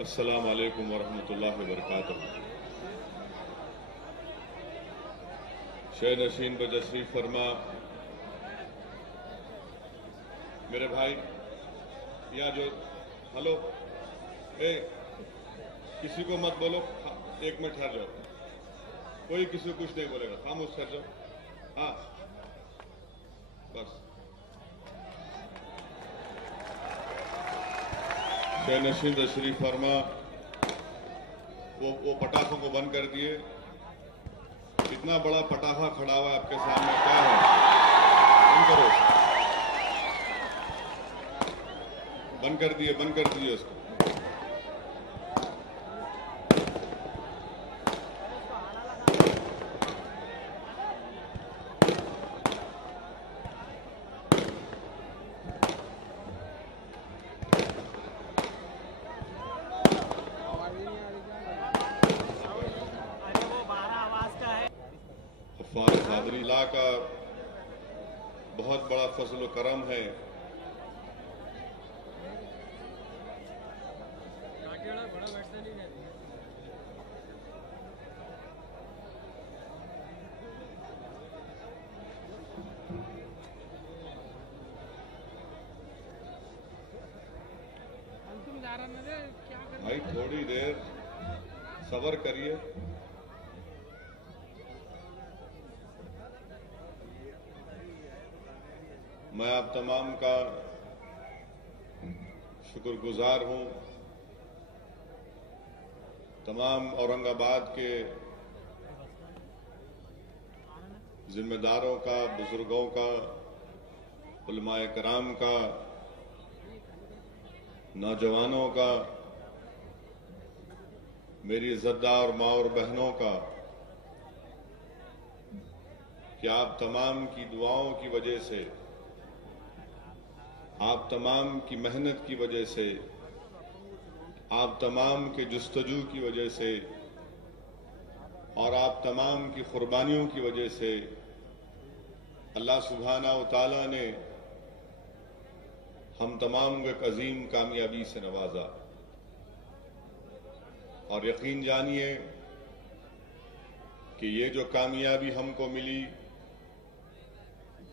अस्सलाम वालेकुम वरहमतुल्लाहि वबरकातुहू। शेर नशीन बजस्रीफ फरमा, मेरे भाई या जो हेलो किसी को मत बोलो, एक मिनट ठहर जाओ, कोई किसी को कुछ नहीं बोलेगा, खामोश ठहर जाओ। हाँ बस। शेर नशीन तशरीफ फरमा, वो पटाखों को बंद कर दिए। इतना बड़ा पटाखा खड़ा हुआ है आपके सामने, क्या है? बंद करो, बंद कर दिए उसको। अल्लाह का बहुत बड़ा फजल करम है। भाई थोड़ी देर सब्र करिए। मैं आप तमाम का शुक्रगुजार हूं। तमाम औरंगाबाद के जिम्मेदारों का, बुजुर्गों का, उलमाए कराम का, नौजवानों का, मेरी इज्जतदार माँ और बहनों का, कि आप तमाम की दुआओं की वजह से, आप तमाम की मेहनत की वजह से, आप तमाम के जुस्तजू की वजह से और आप तमाम की कुर्बानियों की वजह से अल्लाह सुब्हाना व तआला ने हम तमाम को एक अजीम कामयाबी से नवाजा। और यकीन जानिए कि ये जो कामयाबी हमको मिली,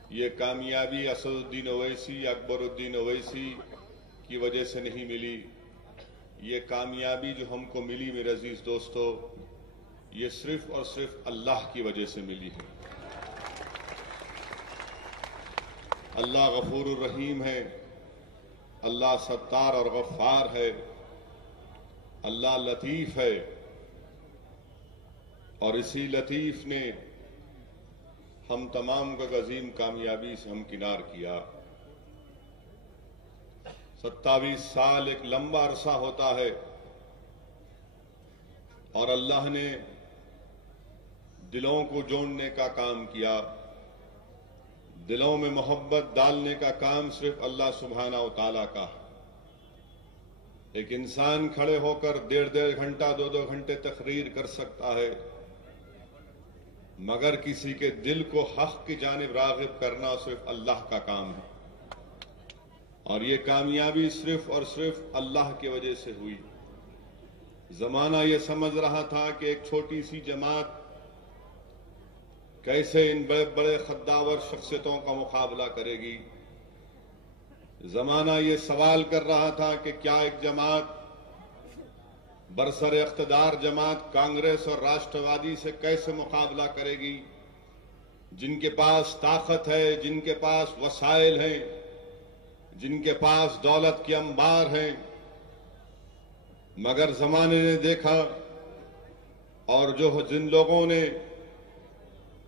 ये कामयाबी असदुद्दीन ओवैसी, अकबरुद्दीन ओवैसी की वजह से नहीं मिली। ये कामयाबी जो हमको मिली मेरे अजीज दोस्तों, ये सिर्फ और सिर्फ अल्लाह की वजह से मिली है। अल्लाह गफूरुर रहीम है, अल्लाह सत्तार और गफ्फार है, अल्लाह लतीफ है। और इसी लतीफ ने हम तमाम को अजीम कामयाबी से हमकिनार किया। 27 साल एक लंबा अरसा होता है और अल्लाह ने दिलों को जोड़ने का काम किया। दिलों में मोहब्बत डालने का काम सिर्फ अल्लाह सुब्हाना व तआला का है। एक इंसान खड़े होकर 1.5 घंटा 2-2 घंटे तकरीर कर सकता है, मगर किसी के दिल को हक की जानिब रागिब करना सिर्फ अल्लाह का काम है। और ये कामयाबी सिर्फ और सिर्फ अल्लाह की वजह से हुई। जमाना ये समझ रहा था कि एक छोटी सी जमात कैसे इन बड़े बड़े खद्दावर शख्सियतों का मुकाबला करेगी। जमाना ये सवाल कर रहा था कि क्या एक जमात, बरसर इख्तिदार जमात कांग्रेस और राष्ट्रवादी से कैसे मुकाबला करेगी, जिनके पास ताकत है, जिनके पास वसाइल हैं, जिनके पास दौलत के अंबार हैं। मगर जमाने ने देखा और जिन लोगों ने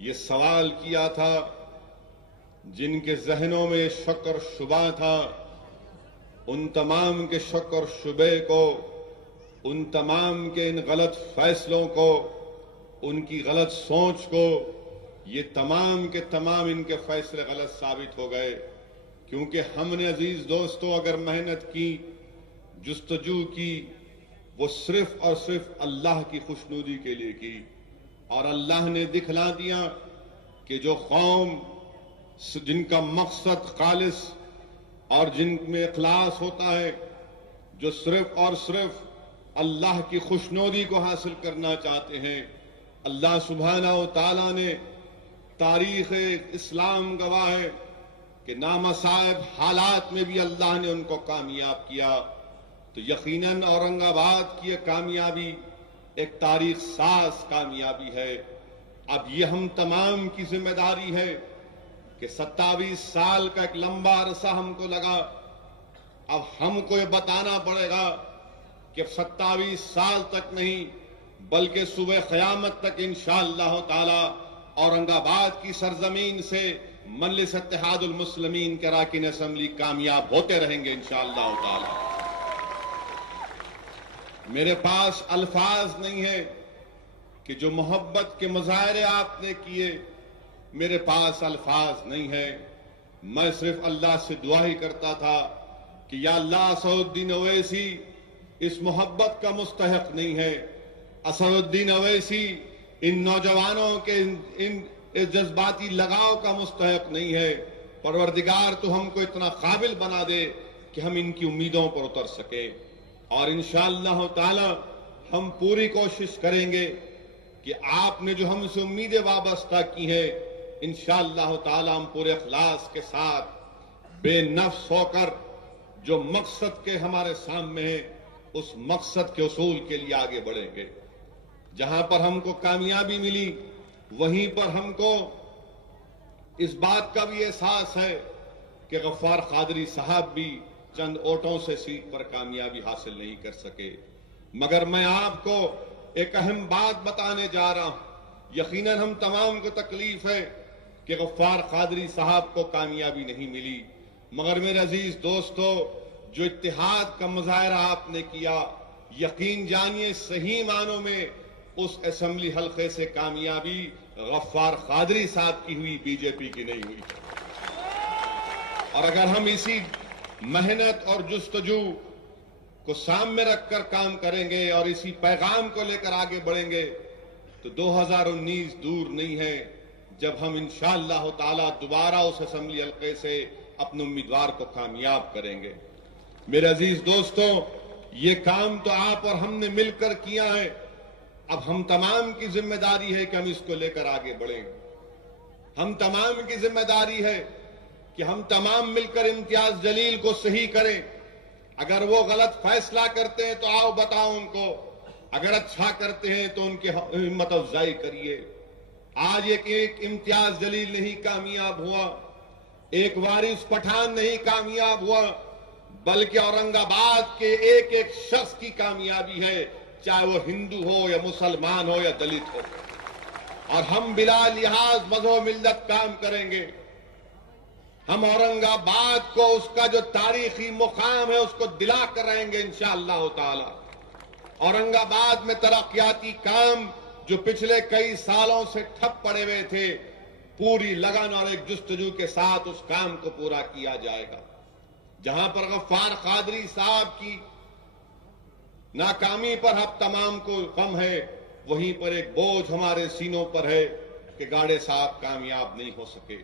ये सवाल किया था, जिनके जहनों में शक और शुबा था, उन तमाम के शक और शुबे को, उन तमाम के इन गलत फैसलों को, उनकी गलत सोच को, ये तमाम के तमाम इनके फैसले गलत साबित हो गए। क्योंकि हमने अजीज दोस्तों अगर मेहनत की, जुस्तजू की, वो सिर्फ और सिर्फ अल्लाह की खुशनुदी के लिए की। और अल्लाह ने दिखला दिया कि जो कौम जिनका मकसद खालिस और जिनमें इखलास होता है, जो सिर्फ और सिर्फ अल्लाह की खुशनूदी को हासिल करना चाहते हैं, अल्लाह सुब्हानहू तआला ने तारीख इस्लाम गवाह है कि नामसाइब हालात में भी अल्लाह ने उनको कामयाब किया। तो यकीनन औरंगाबाद की यह कामयाबी एक तारीख साज कामयाबी है। अब ये हम तमाम की जिम्मेदारी है कि 27 साल का एक लंबा अरसा हमको लगा, अब हमको ये बताना पड़ेगा कि 27 साल तक नहीं बल्कि सुबह क़यामत तक इंशाअल्लाह ताला औरंगाबाद की सरजमीन से मजलिस इत्तेहादुल मुस्लिमीन के अरकान असेंबली कामयाब होते रहेंगे इंशाअल्लाह ताला। मेरे पास अल्फाज नहीं है कि जो मोहब्बत के मुजाहरे आपने किए, मेरे पास अल्फाज नहीं है। मैं सिर्फ अल्लाह से दुआ ही करता था कि या अल्लाह असदुद्दीन अवैसी इस मोहब्बत का मुस्तहक नहीं है, असदुद्दीन अवैसी इन नौजवानों के इन जज्बाती लगाव का मुस्तहक नहीं है। परवरदिगार तो हमको इतना काबिल बना दे कि हम इनकी उम्मीदों पर उतर सके। और इंशाअल्लाह ताला हम पूरी कोशिश करेंगे कि आपने जो हमसे उम्मीदें वाबस्ता की है, इंशाअल्लाह ताला हम पूरे इखलास के साथ बेनफ्स होकर जो मकसद के हमारे सामने है उस मकसद के उसूल के लिए आगे बढ़ेंगे। जहां पर हमको कामयाबी मिली वहीं पर हमको इस बात का भी एहसास है कि गफ्फार कादरी साहब भी चंद वोटों से सीट पर कामयाबी हासिल नहीं कर सके। मगर मैं आपको एक अहम बात बताने जा रहा हूं। यकीनन हम तमाम को तकलीफ है कि गफ्फार कादरी साहब को कामयाबी नहीं मिली, मगर मेरे अजीज दोस्तों, जो इत्तेहाद का मुजाहरा आपने किया, यकीन जानिए सही मानों में उस असेंबली हल्के से कामयाबी गफ्फार कादरी साहब की हुई, बीजेपी की नहीं हुई। और अगर हम इसी मेहनत और जुस्तजू को सामने रखकर काम करेंगे और इसी पैगाम को लेकर आगे बढ़ेंगे तो 2019 दूर नहीं है जब हम इंशाअल्लाह ताला दोबारा उस असेंबली हल्के से अपने उम्मीदवार को कामयाब करेंगे। मेरे अजीज दोस्तों, ये काम तो आप और हमने मिलकर किया है। अब हम तमाम की जिम्मेदारी है कि हम इसको लेकर आगे बढ़ें। हम तमाम की जिम्मेदारी है कि हम तमाम मिलकर इम्तियाज जलील को सही करें। अगर वो गलत फैसला करते हैं तो आओ बताओ उनको, अगर अच्छा करते हैं तो उनकी हिम्मत अफजाई करिए। आज एक इम्तियाज जलील नहीं कामयाब हुआ, एक वारिस पठान नहीं कामयाब हुआ, बल्कि औरंगाबाद के एक एक शख्स की कामयाबी है, चाहे वो हिंदू हो या मुसलमान हो या दलित हो। और हम बिला लिहाज मजहब मिल्लत काम करेंगे। हम औरंगाबाद को उसका जो तारीखी मुकाम है उसको दिला कर रहेंगे इंशाअल्लाह ताला। औरंगाबाद में तरक्याती काम जो पिछले कई सालों से ठप पड़े हुए थे, पूरी लगन और एक जुस्तजू के साथ उस काम को पूरा किया जाएगा। जहां पर गफ्फार कादरी साहब की नाकामी पर हम तमाम को गम है, वहीं पर एक बोझ हमारे सीनों पर है कि गाड़े साहब कामयाब नहीं हो सके।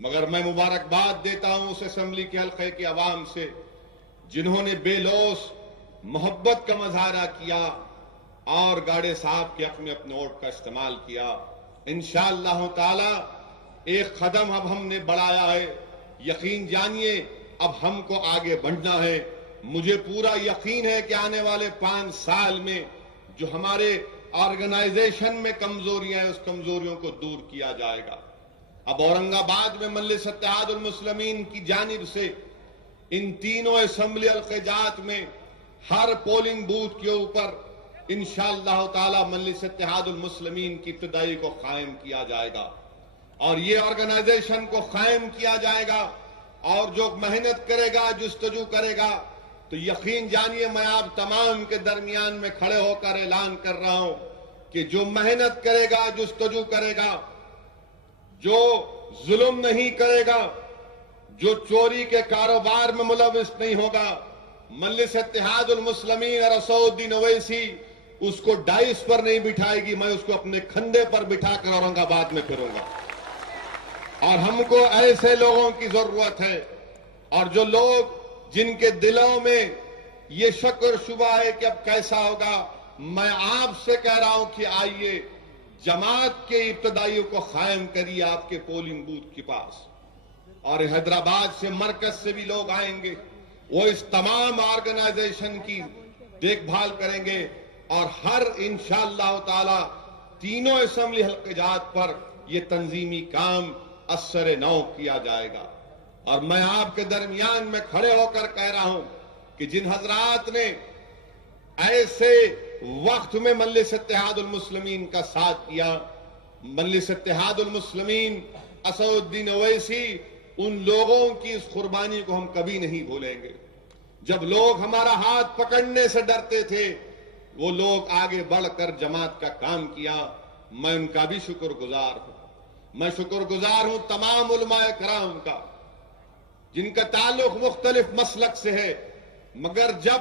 मगर मैं मुबारकबाद देता हूं उस असेंबली के हल्के के अवाम से जिन्होंने बेलौस मोहब्बत का मुजाहरा किया और गाड़े साहब के हक में अपने वोट का इस्तेमाल किया। इंशाअल्लाह ताला एक कदम अब हमने बढ़ाया है। यकीन जानिए अब हमको आगे बढ़ना है। मुझे पूरा यकीन है कि आने वाले 5 साल में जो हमारे ऑर्गेनाइजेशन में कमजोरियां हैं उस कमजोरियों को दूर किया जाएगा। अब औरंगाबाद में मजलिस इत्तेहादुल मुस्लिमीन की जानिब से इन तीनों असेंबली हल्क़ात में हर पोलिंग बूथ के ऊपर इंशाअल्लाह ताला मजलिस इत्तेहादुल मुस्लिमीन की इब्तिदाई को कायम किया जाएगा और ये ऑर्गेनाइजेशन को कायम किया जाएगा। और जो मेहनत करेगा, जुस्तजू करेगा, तो यकीन जानिए मैं आप तमाम के दरमियान में खड़े होकर ऐलान कर रहा हूं कि जो मेहनत करेगा, जुस्तजू करेगा, जो जुल्म नहीं करेगा, जो चोरी के कारोबार में मुलविस नहीं होगा, मजलिस इत्तेहादुल मुस्लिमीन और असदुद्दीन ओवैसी उसको डाइस पर नहीं बिठाएगी, मैं उसको अपने खंधे पर बिठाकर औरंगाबाद में फिरूंगा। और हमको ऐसे लोगों की जरूरत है और जो लोग जिनके दिलों में ये शक और शुबा है कि अब कैसा होगा। मैं आपसे कह रहा हूं कि आइए जमात के इब्तदाइयों को कायम करिए आपके पोलिंग बूथ के पास, और हैदराबाद से मरकज से भी लोग आएंगे, वो इस तमाम ऑर्गेनाइजेशन की देखभाल करेंगे और हर इंशाअल्लाह ताला तीनों असेंबली हल्क़ात पर यह तंजीमी काम असर नौ किया जाएगा। और मैं आपके दरमियान में खड़े होकर कह रहा हूं कि जिन हजरात ने ऐसे वक्त में मजलिस इत्तेहादुल मुस्लिमीन का साथ किया, मजलिस इत्तेहादुल मुस्लिमीन असदुद्दीन ओवैसी, उन लोगों की इस कुर्बानी को हम कभी नहीं भूलेंगे। जब लोग हमारा हाथ पकड़ने से डरते थे, वो लोग आगे बढ़कर जमात का काम किया। मैं उनका भी शुक्रगुजार हूं। मैं शुक्रगुजार हूं तमाम उलमाए कराम का, जिनका ताल्लुक मुख्तलिफ मसलक से है, मगर जब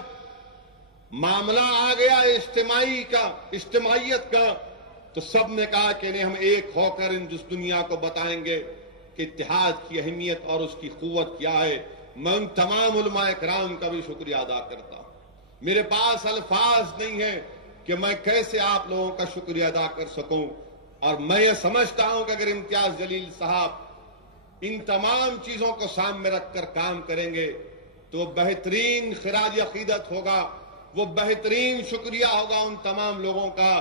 मामला आ गया इज्तिमाइयत का, तो सब ने कहा कि नहीं, हम एक होकर इन दुनिया को बताएंगे कि इत्तेहाद की अहमियत और उसकी कुव्वत क्या है। मैं उन तमाम उलमाए कराम का भी शुक्रिया अदा करता हूं। मेरे पास अल्फाज नहीं है कि मैं कैसे आप लोगों का शुक्रिया अदा कर सकूं, और मैं ये समझता हूं कि अगर इम्तियाज जलील साहब इन तमाम चीजों को सामने रखकर काम करेंगे तो बेहतरीन खिराज अकीदत होगा, वो बेहतरीन शुक्रिया होगा उन तमाम लोगों का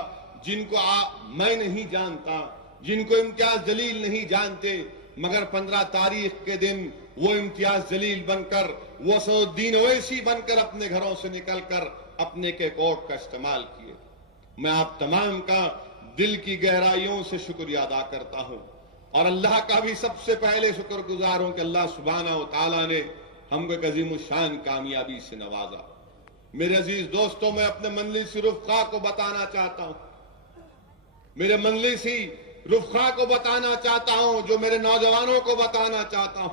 जिनको मैं नहीं जानता, जिनको इम्तियाज जलील नहीं जानते, मगर 15 तारीख के दिन वो इम्तियाज जलील बनकर, वो असदुद्दीन ओवैसी बनकर अपने घरों से निकलकर अपने के कोट का इस्तेमाल किए। मैं आप तमाम का दिल की गहराइयों से शुक्रिया अदा करता हूं, और अल्लाह का भी सबसे पहले शुक्रगुजार हूं कि अल्लाह सुब्हानहू व तआला ने हमको एक अजीम शान कामयाबी से नवाजा। मेरे अजीज दोस्तों, मैं अपने मजलिसी रुफ़क़ा को बताना चाहता हूं, मेरे मजलिसी रुफ़क़ा को बताना चाहता हूं, जो मेरे नौजवानों को बताना चाहता हूं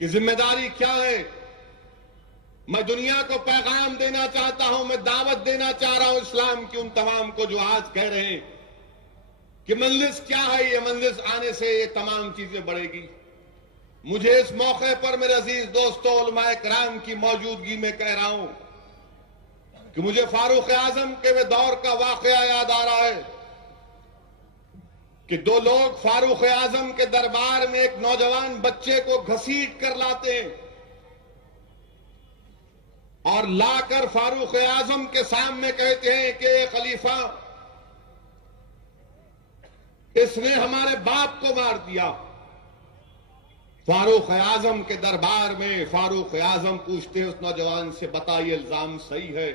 कि जिम्मेदारी क्या है। मैं दुनिया को पैगाम देना चाहता हूं, मैं दावत देना चाह रहा हूं इस्लाम की उन तमाम को जो आज कह रहे हैं कि मजलिस क्या है, ये मजलिस आने से ये तमाम चीजें बढ़ेगी। मुझे इस मौके पर मेरे अजीज दोस्तों उलमाए कराम की मौजूदगी में कह रहा हूं कि मुझे फारूक आजम के वे दौर का वाकया याद आ रहा है कि दो लोग फारूक आजम के दरबार में एक नौजवान बच्चे को घसीट कर लाते हैं और लाकर फारूक आजम के सामने कहते हैं कि ये खलीफा, इसने हमारे बाप को मार दिया। फारूक आजम के दरबार में फारूक आजम पूछते हैं उस नौजवान से, बता ये इल्जाम सही है?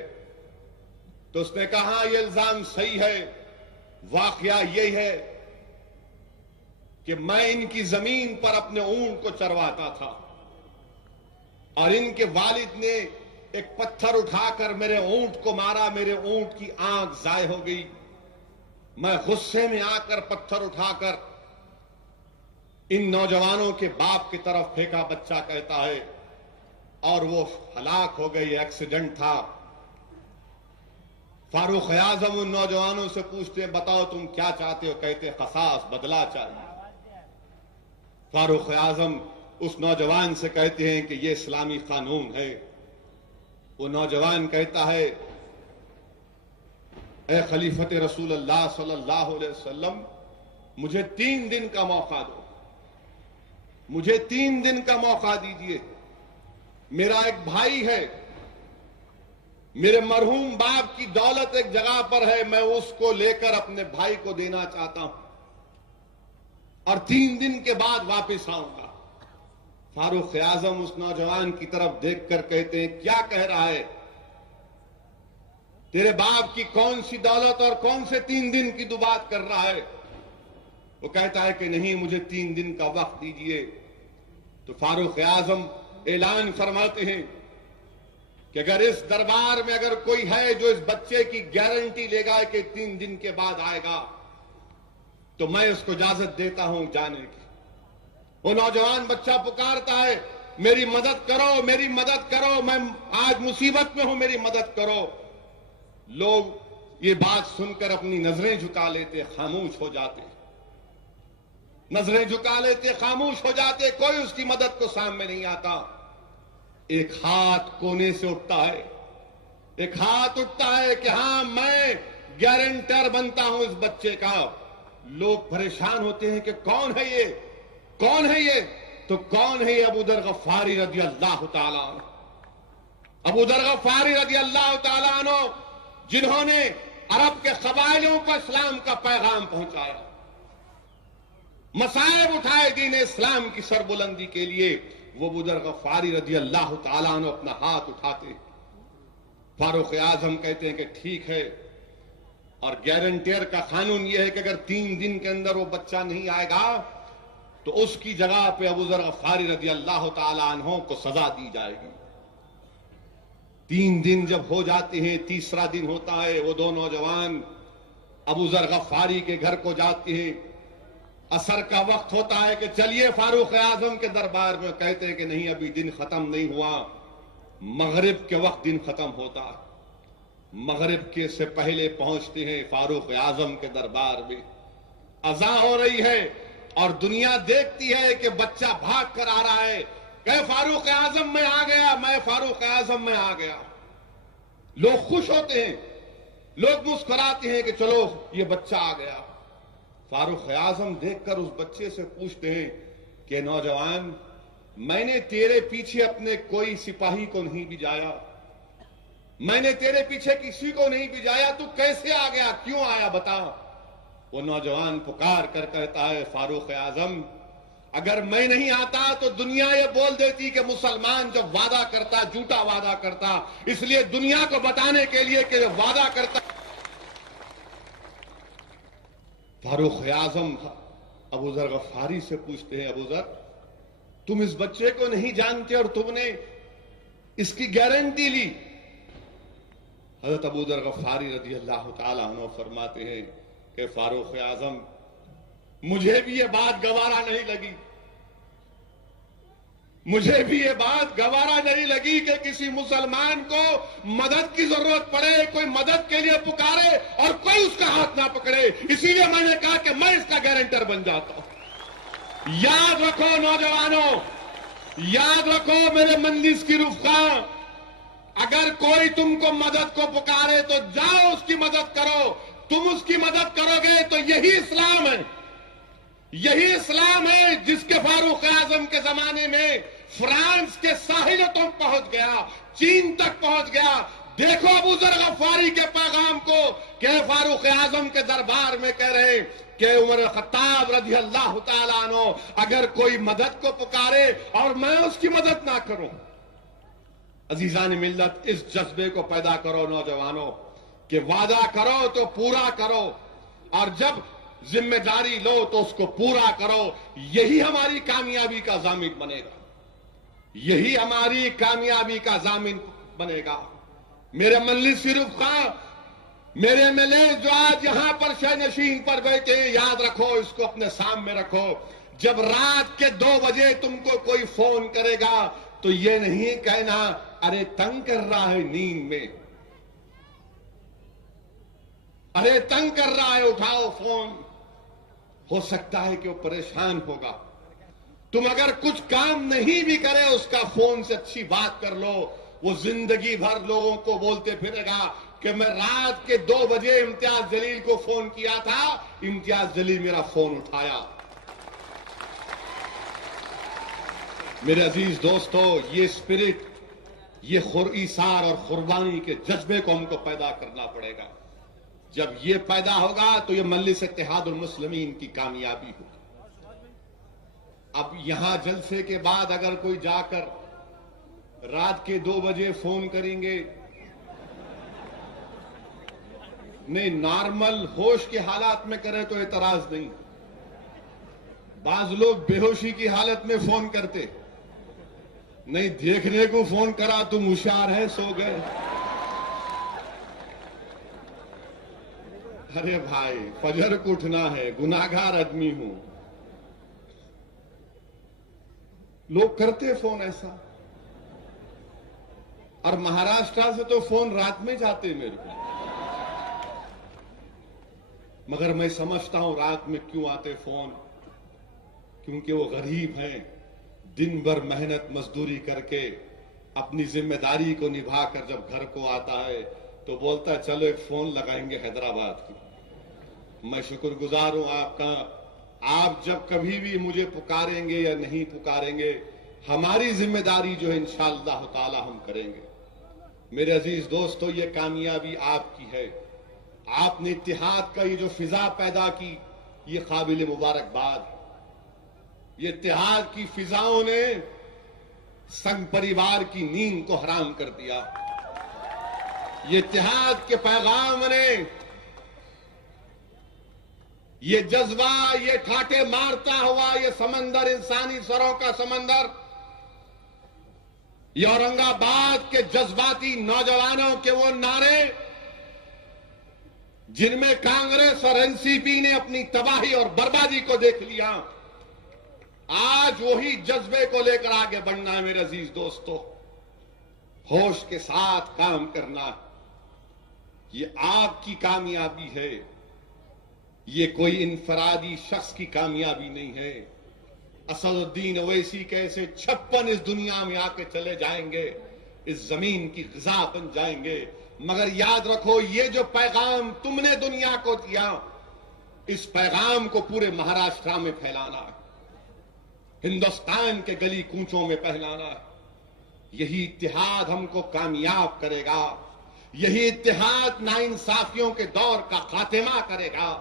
तो उसने कहा ये इल्जाम सही है। वाकया ये है कि मैं इनकी जमीन पर अपने ऊंट को चरवाता था और इनके वालिद ने एक पत्थर उठाकर मेरे ऊंट को मारा, मेरे ऊंट की आंख जाए हो गई। मैं गुस्से में आकर पत्थर उठाकर इन नौजवानों के बाप की तरफ फेंका। बच्चा कहता है और वो हलाक हो गई, एक्सीडेंट था। फारूक आजम उन नौजवानों से पूछते हैं, बताओ तुम क्या चाहते हो? कहते कसास, बदला चाहिए। फारूक आजम उस नौजवान से कहते हैं कि ये इस्लामी कानून है। वो नौजवान कहता है, ए खलीफत रसूलुल्लाह सल्लल्लाहु अलैहि वसल्लम, मुझे 3 दिन का मौका दो, मुझे 3 दिन का मौका दीजिए। मेरा एक भाई है, मेरे मरहूम बाप की दौलत एक जगह पर है, मैं उसको लेकर अपने भाई को देना चाहता हूं और 3 दिन के बाद वापस आऊंगा। फारूक आजम उस नौजवान की तरफ देखकर कहते हैं, क्या कह रहा है? तेरे बाप की कौन सी दौलत और कौन से 3 दिन की तू बात कर रहा है? वो कहता है कि नहीं, मुझे 3 दिन का वक्त दीजिए। तो फारूक आजम ऐलान फरमाते हैं कि अगर इस दरबार में अगर कोई है जो इस बच्चे की गारंटी लेगा कि 3 दिन के बाद आएगा, तो मैं उसको इजाजत देता हूं जाने की। वो नौजवान बच्चा पुकारता है, मेरी मदद करो, मेरी मदद करो, मैं आज मुसीबत में हूं, मेरी मदद करो। लोग ये बात सुनकर अपनी नजरें झुका लेते, खामोश हो जाते, नजरें झुका लेते, खामोश हो जाते, कोई उसकी मदद को सामने नहीं आता। एक हाथ कोने से उठता है, एक हाथ उठता है कि हां मैं गारंटर बनता हूं इस बच्चे का। लोग परेशान होते हैं कि कौन है ये, कौन है ये? तो कौन है ये? अबू दर गफ्फारी रज़ी अल्लाह ताला अन्हु। अबू दर गफ्फारी रज़ी अल्लाह ताला अन्हु, जिन्होंने अरब के कबाइलों को इस्लाम का पैगाम पहुंचाया, मसाइब उठाए दीन इस्लाम की सरबुलंदी के लिए, वो अबू दर गफ्फारी रज़ी अल्लाह ताला अन्हु अपना हाथ उठाते। फारूक आजम कहते हैं कि ठीक है, और गारंटर का कानून यह है कि अगर 3 दिन के अंदर वो बच्चा नहीं आएगा तो उसकी जगह पे अबू दर गफ्फारी रज़ी अल्लाह ताला अन्हु को सजा दी जाएगी। 3 दिन जब हो जाते हैं, तीसरा दिन होता है, वो दो नौजवान अबू दर गफ्फारी के घर को जाते हैं। असर का वक्त होता है कि चलिए फारूक आजम के दरबार में। कहते हैं कि नहीं, अभी दिन खत्म नहीं हुआ, मगरिब के वक्त दिन खत्म होता है। मगरिब के से पहले पहुंचते हैं फारूक आजम के दरबार में। अज़ा हो रही है और दुनिया देखती है कि बच्चा भाग कर आ रहा है। कहे फारूक आजम मैं आ गया, मैं फारूक आजम मैं आ गया। लोग खुश होते हैं, लोग मुस्कुराते हैं कि चलो ये बच्चा आ गया। फारूक आजम देखकर उस बच्चे से पूछते हैं कि नौजवान, मैंने तेरे पीछे अपने कोई सिपाही को नहीं भिजाया, मैंने तेरे पीछे किसी को नहीं भिजाया, तू कैसे आ गया, क्यों आया बता। वो नौजवान पुकार कर कहता है, फारूक आजम अगर मैं नहीं आता तो दुनिया ये बोल देती कि मुसलमान जब वादा करता झूठा वादा करता, इसलिए दुनिया को बताने के लिए कि वादा करता। फारूक आजम अबू दर गफ्फारी से पूछते हैं, अबू दर तुम इस बच्चे को नहीं जानते और तुमने इसकी गारंटी ली। हजरत अबू दर गफ्फारी रज़ी अल्लाह ताला अन्हु फरमाते हैं कि फारूक आजम मुझे भी ये बात गवारा नहीं लगी, मुझे भी ये बात गवारा नहीं लगी कि किसी मुसलमान को मदद की जरूरत पड़े, कोई मदद के लिए पुकारे और कोई उसका हाथ ना पकड़े। इसीलिए मैंने कहा कि मैं इसका गारंटर बन जाता हूं। याद रखो नौजवानों, याद रखो मेरे मंदिर की रुफ़क़ा, अगर कोई तुमको मदद को पुकारे तो जाओ उसकी मदद करो। तुम उसकी मदद करोगे तो यही इस्लाम है, यही इस्लाम है जिसके फारूक आजम के जमाने में फ्रांस के साहिलों तक पहुंच गया, चीन तक पहुंच गया। देखो अबू दर गफ्फारी के पैगाम को कि फारूक आजम के दरबार में कह रहे कि उमर खत्ताब रज़ी अल्लाह ताला अन्हु अगर कोई मदद को पुकारे और मैं उसकी मदद ना करूं। अजीजान मिल्लत, इस जज्बे को पैदा करो नौजवानों कि वादा करो तो पूरा करो, और जब जिम्मेदारी लो तो उसको पूरा करो। यही हमारी कामयाबी का जामिन बनेगा, यही हमारी कामयाबी का जामिन बनेगा। मेरे मल्लिस सिर्फ मेरे मिले जो आज यहां पर शहनशीन पर बैठे, याद रखो, इसको अपने सामने रखो। जब रात के 2 बजे तुमको कोई फोन करेगा तो ये नहीं कहना अरे तंग कर रहा है नींद में, अरे तंग कर रहा है उठाओ फोन। हो सकता है कि वो परेशान होगा। तुम अगर कुछ काम नहीं भी करे उसका फोन से अच्छी बात कर लो। वो जिंदगी भर लोगों को बोलते फिरेगा कि मैं रात के 2 बजे इम्तियाज जलील को फोन किया था, इम्तियाज जलील मेरा फोन उठाया। मेरे अजीज दोस्तों, ये स्पिरिट, ये खुरीसार और कुर्बानी के जज्बे को हमको पैदा करना पड़ेगा। जब ये पैदा होगा तो ये मजलिस इत्तेहादुल मुस्लिमीन की कामयाबी होगी। अब यहां जलसे के बाद अगर कोई जाकर रात के 2 बजे फोन करेंगे, नहीं नॉर्मल होश के हालात में करे तो एतराज नहीं। बाज लोग बेहोशी की हालत में फोन करते, नहीं देखने को फोन करा तुम होशियार है सो गए। अरे भाई फजर को उठना है, गुनाहगार आदमी हूं। लोग करते फोन ऐसा, और महाराष्ट्र से तो फोन रात में जाते मेरे को। मगर मैं समझता हूं रात में क्यों आते फोन, क्योंकि वो गरीब हैं, दिन भर मेहनत मजदूरी करके अपनी जिम्मेदारी को निभाकर जब घर को आता है तो बोलता है चलो एक फोन लगाएंगे हैदराबाद की। मैं शुक्रगुजार हूं आपका। आप जब कभी भी मुझे पुकारेंगे या नहीं पुकारेंगे, हमारी जिम्मेदारी जो है इंशाअल्लाह ताला हम करेंगे। मेरे अजीज दोस्तों, ये कामयाबी आपकी है। आपने इत्तेहाद का ये जो फिजा पैदा की, ये काबिल मुबारकबाद है। ये इत्तेहाद की फिजाओं ने संघ परिवार की नींद को हराम कर दिया। ये इत्तेहाद के पैगाम ने, ये जज्बा, ये ठाटे मारता हुआ ये समंदर, इंसानी सरों का समंदर, ये औरंगाबाद के जज्बाती नौजवानों के वो नारे जिनमें कांग्रेस और एनसीपी ने अपनी तबाही और बर्बादी को देख लिया, आज वही जज्बे को लेकर आगे बढ़ना है। मेरे अजीज दोस्तों, होश के साथ काम करना, ये आपकी कामयाबी है। ये कोई इनफरादी शख्स की कामयाबी नहीं है। असदुद्दीन ओवैसी कैसे 56 इस दुनिया में आके चले जाएंगे, इस जमीन की ग़िज़ा बन जाएंगे, मगर याद रखो ये जो पैगाम तुमने दुनिया को दिया, इस पैगाम को पूरे महाराष्ट्र में फैलाना है, हिंदुस्तान के गली कूचों में फैलाना है। यही इत्तेहाद हमको कामयाब करेगा। यही इत्तेहाद नाइंसाफियों के दौर का खात्मा करेगा।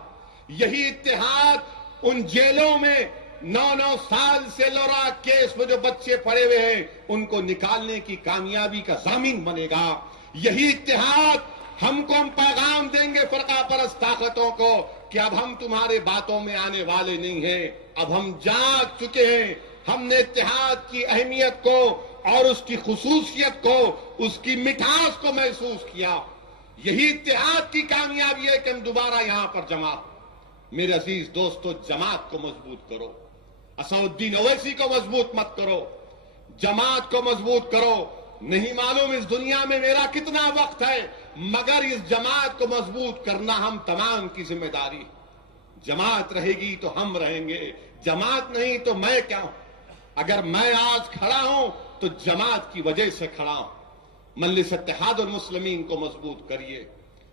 यही इत्तेहाद उन जेलों में 9-9 साल से लोरा केस में जो बच्चे पड़े हुए हैं उनको निकालने की कामयाबी का जामीन बनेगा। यही इत्तेहाद हमको हम पैगाम देंगे फरका परस्त ताकतों को कि अब हम तुम्हारे बातों में आने वाले नहीं हैं, अब हम जाग चुके हैं। हमने इत्तेहाद की अहमियत को और उसकी खुसूसियत को, उसकी मिठास को महसूस किया। यही इत्तेहाद की कामयाबी है कि हम दोबारा यहां पर जमा। मेरे अजीज दोस्तों, जमात को मजबूत करो, असदुद्दीन ओवैसी को मजबूत मत करो, जमात को मजबूत करो। नहीं मालूम इस दुनिया में मेरा कितना वक्त है, मगर इस जमात को मजबूत करना हम तमाम की जिम्मेदारी। जमात रहेगी तो हम रहेंगे, जमात नहीं तो मैं क्या हूं। अगर मैं आज खड़ा हूं तो जमात की वजह से खड़ा हूं। मजलिस इत्तेहादुल मुस्लिमीन को मजबूत करिए।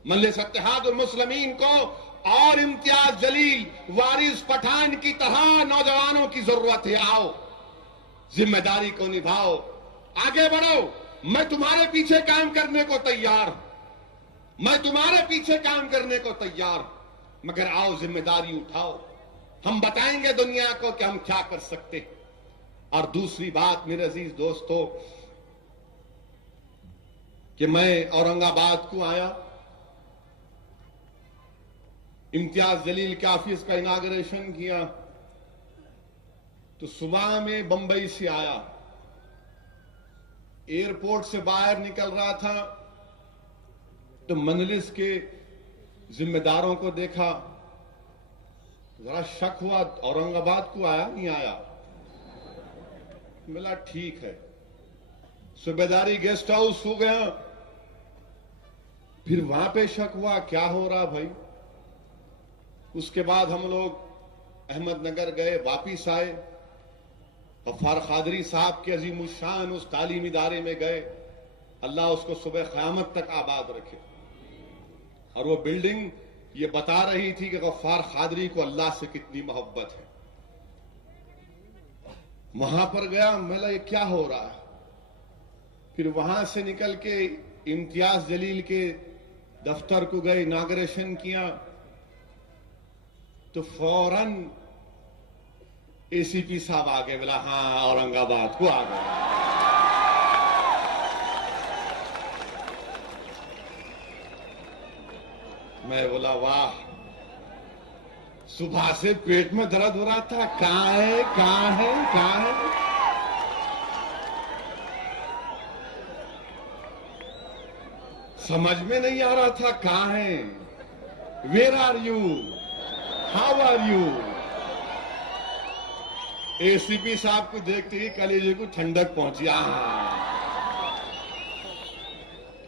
मजलिस इत्तेहादुल मुस्लिमीन को और इम्तियाज जलील, वारिस पठान की तरह नौजवानों की जरूरत है। आओ, जिम्मेदारी को निभाओ, आगे बढ़ो। मैं तुम्हारे पीछे काम करने को तैयार हूं, मैं तुम्हारे पीछे काम करने को तैयार हूं, मगर आओ जिम्मेदारी उठाओ। हम बताएंगे दुनिया को कि हम क्या कर सकते हैं। और दूसरी बात मेरे अजीज दोस्तों, कि मैं औरंगाबाद को आया, इम्तियाज जलील के ऑफिस का इनाग्रेशन किया, तो सुबह में बंबई से आया, एयरपोर्ट से बाहर निकल रहा था तो मजलिस के जिम्मेदारों को देखा, जरा शक हुआ, औरंगाबाद को आया नहीं आया। बोला ठीक है, सूबेदारी गेस्ट हाउस हो गया। फिर वहां पे शक हुआ क्या हो रहा भाई। उसके बाद हम लोग अहमदनगर गए, वापिस आए, गफ्फार कादरी साहब के अजीम शान उस तालीमी इदारे में गए। अल्लाह उसको सुबह क़यामत तक आबाद रखे। और वो बिल्डिंग ये बता रही थी कि गफ्फार कादरी को अल्लाह से कितनी मोहब्बत है। वहां पर गया, मैं ये क्या हो रहा है। फिर वहां से निकल के इम्तियाज जलील के दफ्तर को गए, इनाग्रेशन किया, तो फौरन एसीपी साहब आ गए। बोला हाँ, औरंगाबाद को आ गए। मैं बोला वाह, सुबह से पेट में दर्द हो रहा था, कहां है कहां है कहां है। समझ में नहीं आ रहा था कहां है। Where are you, how are you. ACP साहब को देखते ही कलेजे को ठंडक पहुंची।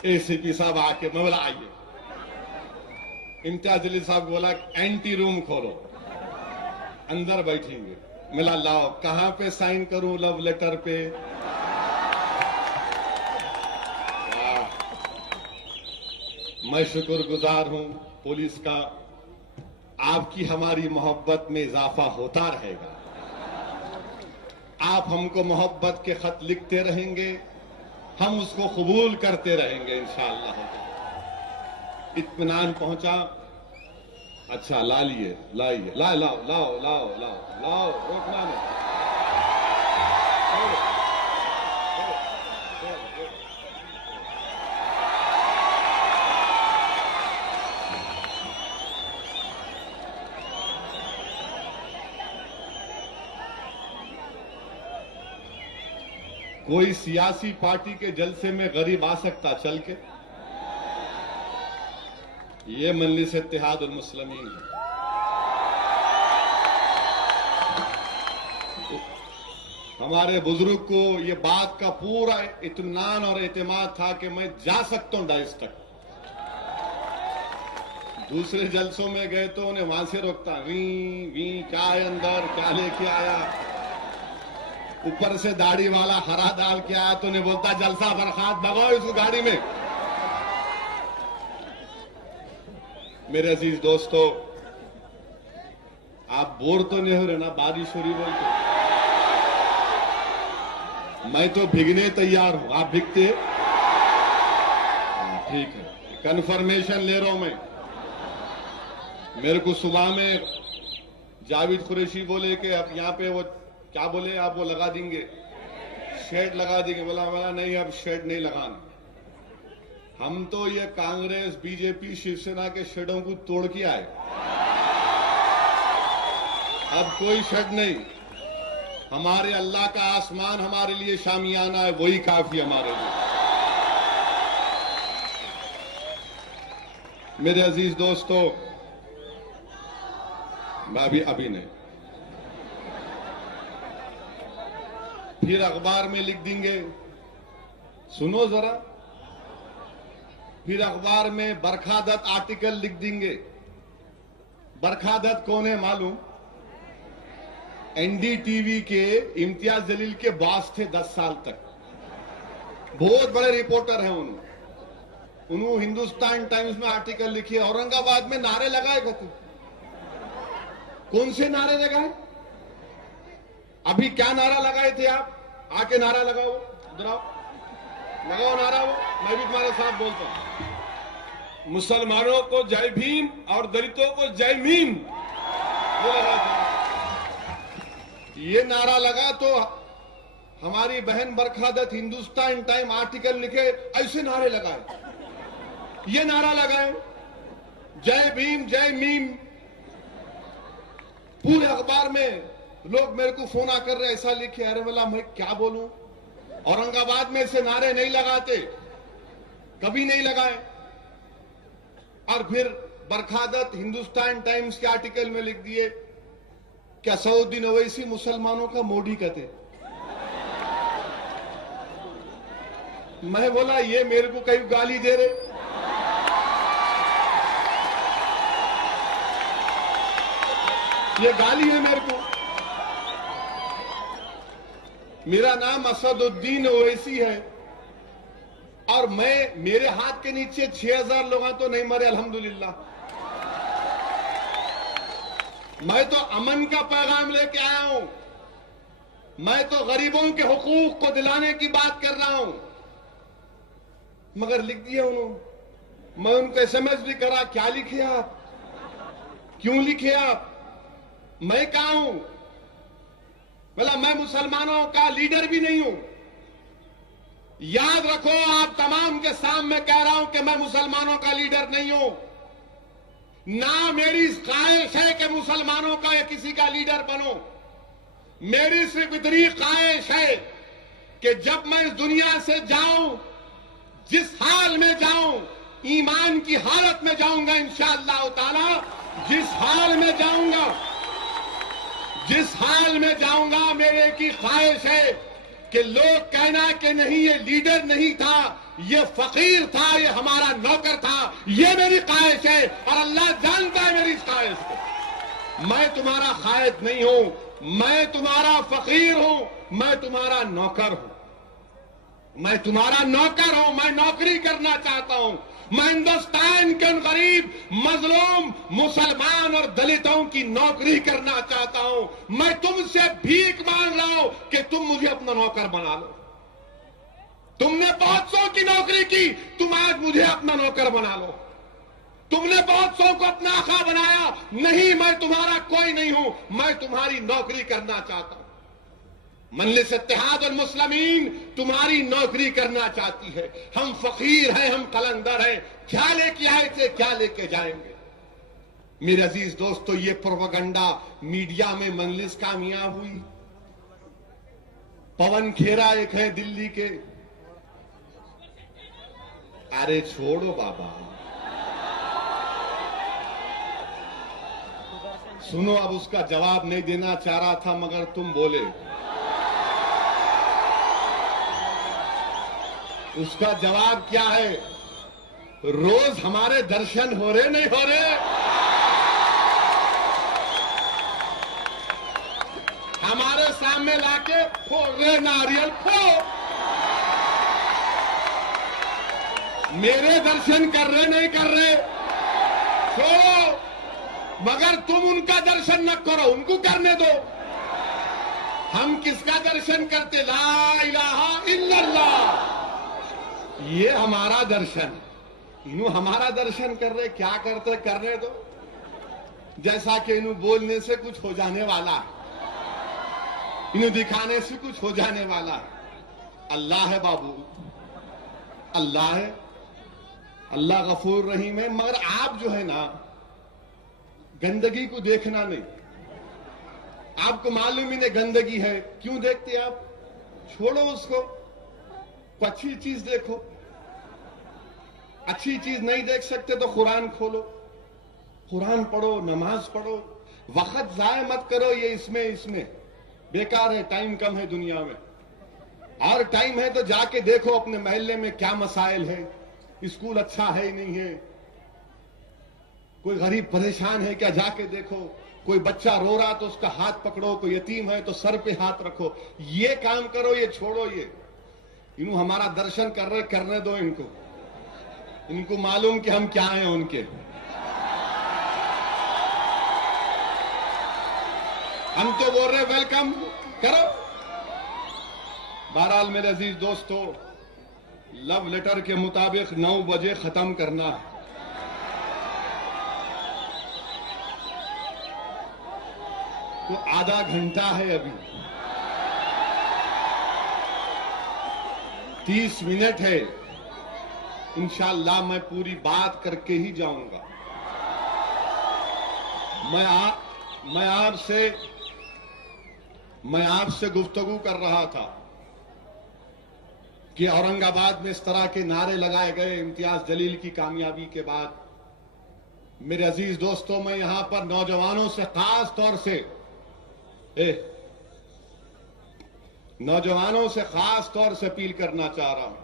एसीपी साहब आके, मैं बोला आइए। इम्तियाज जलील साहब बोला एंटी रूम खोलो, अंदर बैठेंगे। मिला लाओ, कहां पे साइन करूं लव लेटर पे। मैं शुक्रगुजार हूं पुलिस का। आपकी हमारी मोहब्बत में इजाफा होता रहेगा। आप हमको मोहब्बत के खत लिखते रहेंगे, हम उसको कबूल करते रहेंगे इंशाअल्लाह। इत्मीनान पहुंचा। अच्छा लाइए, लाओ लाओ लाओ लाओ लाओ लाओ, रोकना नहीं। कोई सियासी पार्टी के जलसे में गरीब आ सकता चल के? ये मजलिस इत्तेहादुल मुस्लिमीन है। हमारे बुजुर्ग को ये बात का पूरा इत्मीनान और एतमाद था कि मैं जा सकता हूं डाइस तक। दूसरे जलसों में गए तो उन्हें वहां से रोकता, वी वी क्या है अंदर, क्या लेके आया। ऊपर से दाढ़ी वाला हरा डाल के आया तो उन्हें बोलता जलसा बर्खास्त, भगाओ इसको गाड़ी में। मेरे अजीज दोस्तों, आप बोर तो नहीं हो रहे ना बारिश हो रही बोल के? मैं तो भीगने तैयार हूं, आप भीगते? ठीक है, कंफर्मेशन ले रहा हूं मैं। मेरे को सुबह में जावेद कुरैशी बोले कि अब यहां पे वो क्या बोले, आप वो लगा देंगे, शेड लगा देंगे। बोला नहीं, अब शेड नहीं लगाना। हम तो ये कांग्रेस बीजेपी शिवसेना के शेडों को तोड़ के आए। अब कोई शेड नहीं। हमारे अल्लाह का आसमान हमारे लिए शामियाना है, वही काफी हमारे लिए। मेरे अजीज दोस्तों, अभी नहीं, फिर अखबार में लिख देंगे, सुनो जरा, फिर अखबार में बरखादत आर्टिकल लिख देंगे। बरखादत कौन है मालूम? एनडीटीवी के इम्तियाज जलील के बॉस थे 10 साल तक। बहुत बड़े रिपोर्टर हैं उन्होंने हिंदुस्तान टाइम्स में आर्टिकल लिखी। औरंगाबाद में नारे लगाए गए। कौन से नारे लगाए? अभी क्या नारा लगाए थे आप? आके नारा लगाओ, इधर आओ, लगाओ नारा। वो मैं भी तुम्हारे साथ बोलता हूं, मुसलमानों को जय भीम और दलितों को जय मीम। ये लगा था। ये नारा लगा तो हमारी बहन बरखादत हिंदुस्तान टाइम आर्टिकल लिखे, ऐसे नारे लगाए। ये नारा लगाए जय भीम जय मीम। पूरे अखबार में लोग मेरे को फोन आकर रहे, ऐसा लिखे। अरे बोला मैं क्या बोलूं, औरंगाबाद में ऐसे नारे नहीं लगाते, कभी नहीं लगाए। और फिर बरखादत हिंदुस्तान टाइम्स के आर्टिकल में लिख दिए क्या सऊद्दीन ओवैसी मुसलमानों का मोदी कहते। मैं बोला ये मेरे को कहीं गाली दे रहे। ये गाली है मेरे को। मेरा नाम असदुद्दीन ओवैसी है और मेरे हाथ के नीचे 6000 लोग तो नहीं मरे अल्हम्दुलिल्लाह। मैं तो अमन का पैगाम लेके आया हूं। मैं तो गरीबों के हुकूक को दिलाने की बात कर रहा हूं। मगर लिख दिया उन्होंने। मैं उनको एसएमएस भी करा, क्या लिखे आप, क्यों लिखे आप? मैं कहा हूं? बोला मैं मुसलमानों का लीडर भी नहीं हूं। याद रखो, आप तमाम के सामने कह रहा हूं कि मैं मुसलमानों का लीडर नहीं हूं। ना मेरी ख्वाहिश है कि मुसलमानों का या किसी का लीडर बनो। मेरी सिर्फ इतनी ख्वाहिश है कि जब मैं इस दुनिया से जाऊं, जिस हाल में जाऊं, ईमान की हालत में जाऊंगा इंशाअल्लाह ताला। जिस हाल में जाऊंगा मेरे की ख्वाहिश है कि लोग कहना कि नहीं ये लीडर नहीं था, ये फकीर था, ये हमारा नौकर था। ये मेरी ख्वाहिश है और अल्लाह जानता है मेरी इस ख्वाहिश को। मैं तुम्हारा खायद नहीं हूं, मैं तुम्हारा फकीर हूं, मैं तुम्हारा नौकर हूं। मैं तुम्हारा नौकर हूं, मैं नौकर नौकरी करना चाहता हूं। मैं हिंदुस्तान के उन गरीब मजलूम मुसलमान और दलितों की नौकरी करना चाहता हूं। मैं तुमसे भीख मांग रहा हूं कि तुम मुझे अपना नौकर बना लो। तुमने बहुत सौ की नौकरी की, तुम आज मुझे अपना नौकर बना लो। तुमने बहुत सौ को अपना आका बनाया, नहीं मैं तुम्हारा कोई नहीं हूं, मैं तुम्हारी नौकरी करना चाहता हूं। मजलिस इत्तेहाद और मुस्लिमीन तुम्हारी नौकरी करना चाहती है। हम फकीर हैं, हम कलंदर हैं, क्या लेके आए थे क्या लेके जाएंगे। मेरे अजीज दोस्तों, ये प्रोपेगेंडा मीडिया में मजलिस कामयाब हुई। पवन खेरा एक है दिल्ली के, अरे छोड़ो बाबा, सुनो, अब उसका जवाब नहीं देना चाह रहा था मगर तुम बोले। उसका जवाब क्या है? रोज हमारे दर्शन हो रहे नहीं हो रहे? हमारे सामने लाके फोड़ रहे नारियल, फोड़। मेरे दर्शन कर रहे नहीं कर रहे, छोड़ो, मगर तुम उनका दर्शन न करो, उनको करने दो। हम किसका दर्शन करते? ला इलाहा इल्लल्लाह, ये हमारा दर्शन। इन्हों हमारा दर्शन कर रहे, क्या करते करने दो। जैसा कि इन्हों बोलने से कुछ हो जाने वाला है, इन्हों दिखाने से कुछ हो जाने वाला है। अल्लाह है बाबू, अल्लाह है, अल्लाह गफूर रहीम है। मगर आप जो है ना, गंदगी को देखना नहीं। आपको मालूम ही नहीं गंदगी है, क्यों देखते आप? छोड़ो उसको, अच्छी चीज देखो। अच्छी चीज नहीं देख सकते तो कुरान खोलो, कुरान पढ़ो, नमाज पढ़ो। वक्त जाया मत करो ये इसमें बेकार है, टाइम कम है दुनिया में। और टाइम है तो जाके देखो अपने मोहल्ले में क्या मसाइल है, स्कूल अच्छा है ही नहीं है, कोई गरीब परेशान है क्या, जाके देखो। कोई बच्चा रो रहा तो उसका हाथ पकड़ो, कोई यतीम है तो सर पे हाथ रखो। ये काम करो, ये छोड़ो। ये इन्हों हमारा दर्शन कर रहे, करने दो इनको। इनको मालूम कि हम क्या हैं उनके। हम तो बोल रहे वेलकम करो। बहरहाल मेरे अजीज दोस्तों, लव लेटर के मुताबिक 9 बजे खत्म करना है। तो आधा घंटा है अभी, 30 मिनट है। इंशाअल्लाह मैं पूरी बात करके ही जाऊंगा। मैं आपसे गुफ्तगू कर रहा था कि औरंगाबाद में इस तरह के नारे लगाए गए इम्तियाज जलील की कामयाबी के बाद। मेरे अजीज दोस्तों, मैं यहां पर नौजवानों से खास तौर से अपील करना चाह रहा हूं